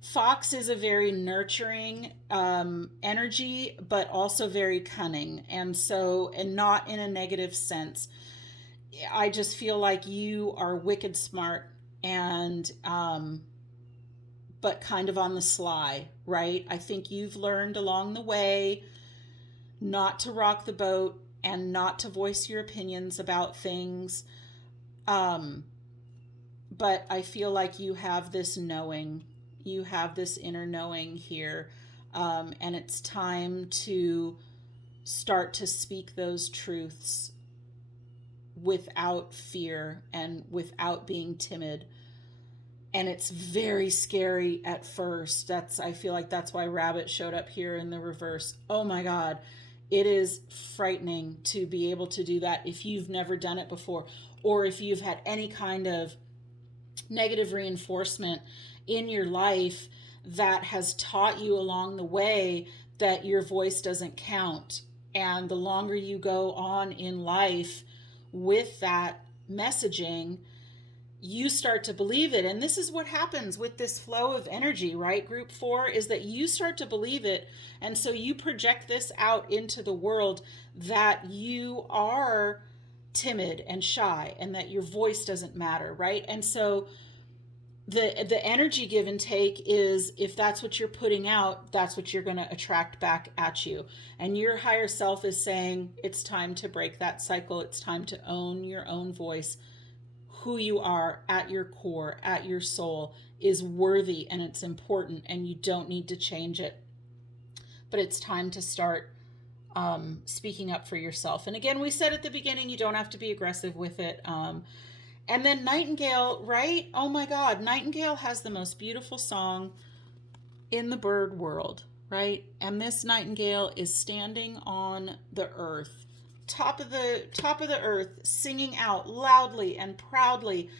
Fox is a very nurturing energy, but also very cunning. And not in a negative sense. I just feel like you are wicked smart, and but kind of on the sly, right? I think you've learned along the way not to rock the boat and not to voice your opinions about things. Um, but I feel like you have this knowing, you have this inner knowing here, and it's time to start to speak those truths without fear and without being timid. And it's very scary at first. I feel like that's why rabbit showed up here in the reverse. Oh my God. It is frightening to be able to do that if you've never done it before, or if you've had any kind of negative reinforcement in your life that has taught you along the way that your voice doesn't count. And the longer you go on in life with that messaging, you start to believe it. And this is what happens with this flow of energy, right? Group 4 is that you start to believe it. And so you project this out into the world, that you are timid and shy and that your voice doesn't matter, right? And so the energy give and take is, if that's what you're putting out, that's what you're going to attract back at you. And your higher self is saying it's time to break that cycle. It's time to own your own voice. Who you are at your core, at your soul, is worthy, and it's important, and you don't need to change it. But it's time to start speaking up for yourself. And again, we said at the beginning, you don't have to be aggressive with it. And then Nightingale, right? Oh my God, Nightingale has the most beautiful song in the bird world, right? And this nightingale is standing on the earth, top of the earth, singing out loudly and proudly,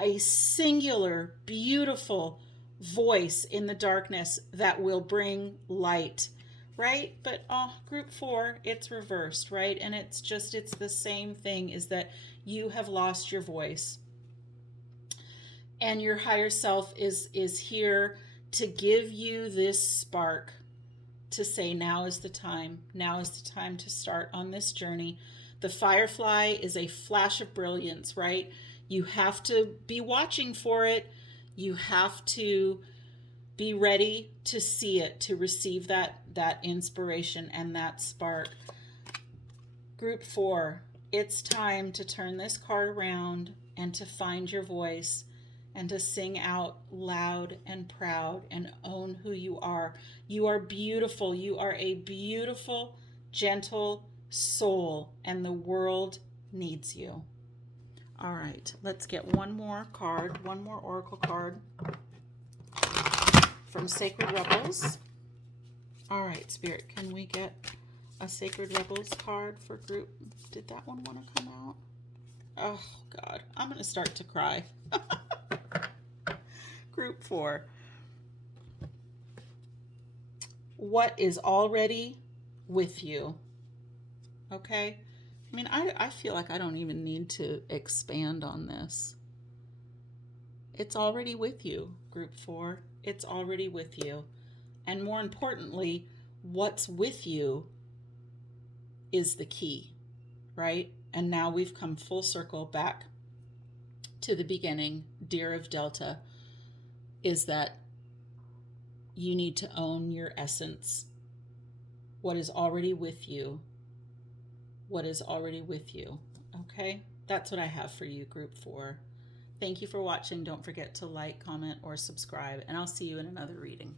a singular, beautiful voice in the darkness that will bring light, right? But group 4, it's reversed, right? And it's the same thing, is that you have lost your voice. And your higher self is here to give you this spark, to say, now is the time. Now is the time to start on this journey. The firefly is a flash of brilliance, right? You have to be watching for it. You have to be ready to see it, to receive that inspiration and that spark. Group 4, it's time to turn this card around and to find your voice and to sing out loud and proud and own who you are. You are beautiful. You are a beautiful, gentle soul, and the world needs you. All right, let's get one more card, one more oracle card from Sacred Rebels. All right, Spirit, can we get a Sacred Rebels card for group? Did that one want to come out? Oh, God, I'm going to start to cry. Group 4. What is already with you? Okay? I mean, I feel like I don't even need to expand on this. It's already with you, Group 4. It's already with you. And more importantly, what's with you is the key, right? And now we've come full circle back to the beginning, Deer of Delta, is that you need to own your essence. What is already with you? What is already with you? Okay? That's what I have for you, Group 4. Thank you for watching. Don't forget to like, comment, or subscribe, and I'll see you in another reading.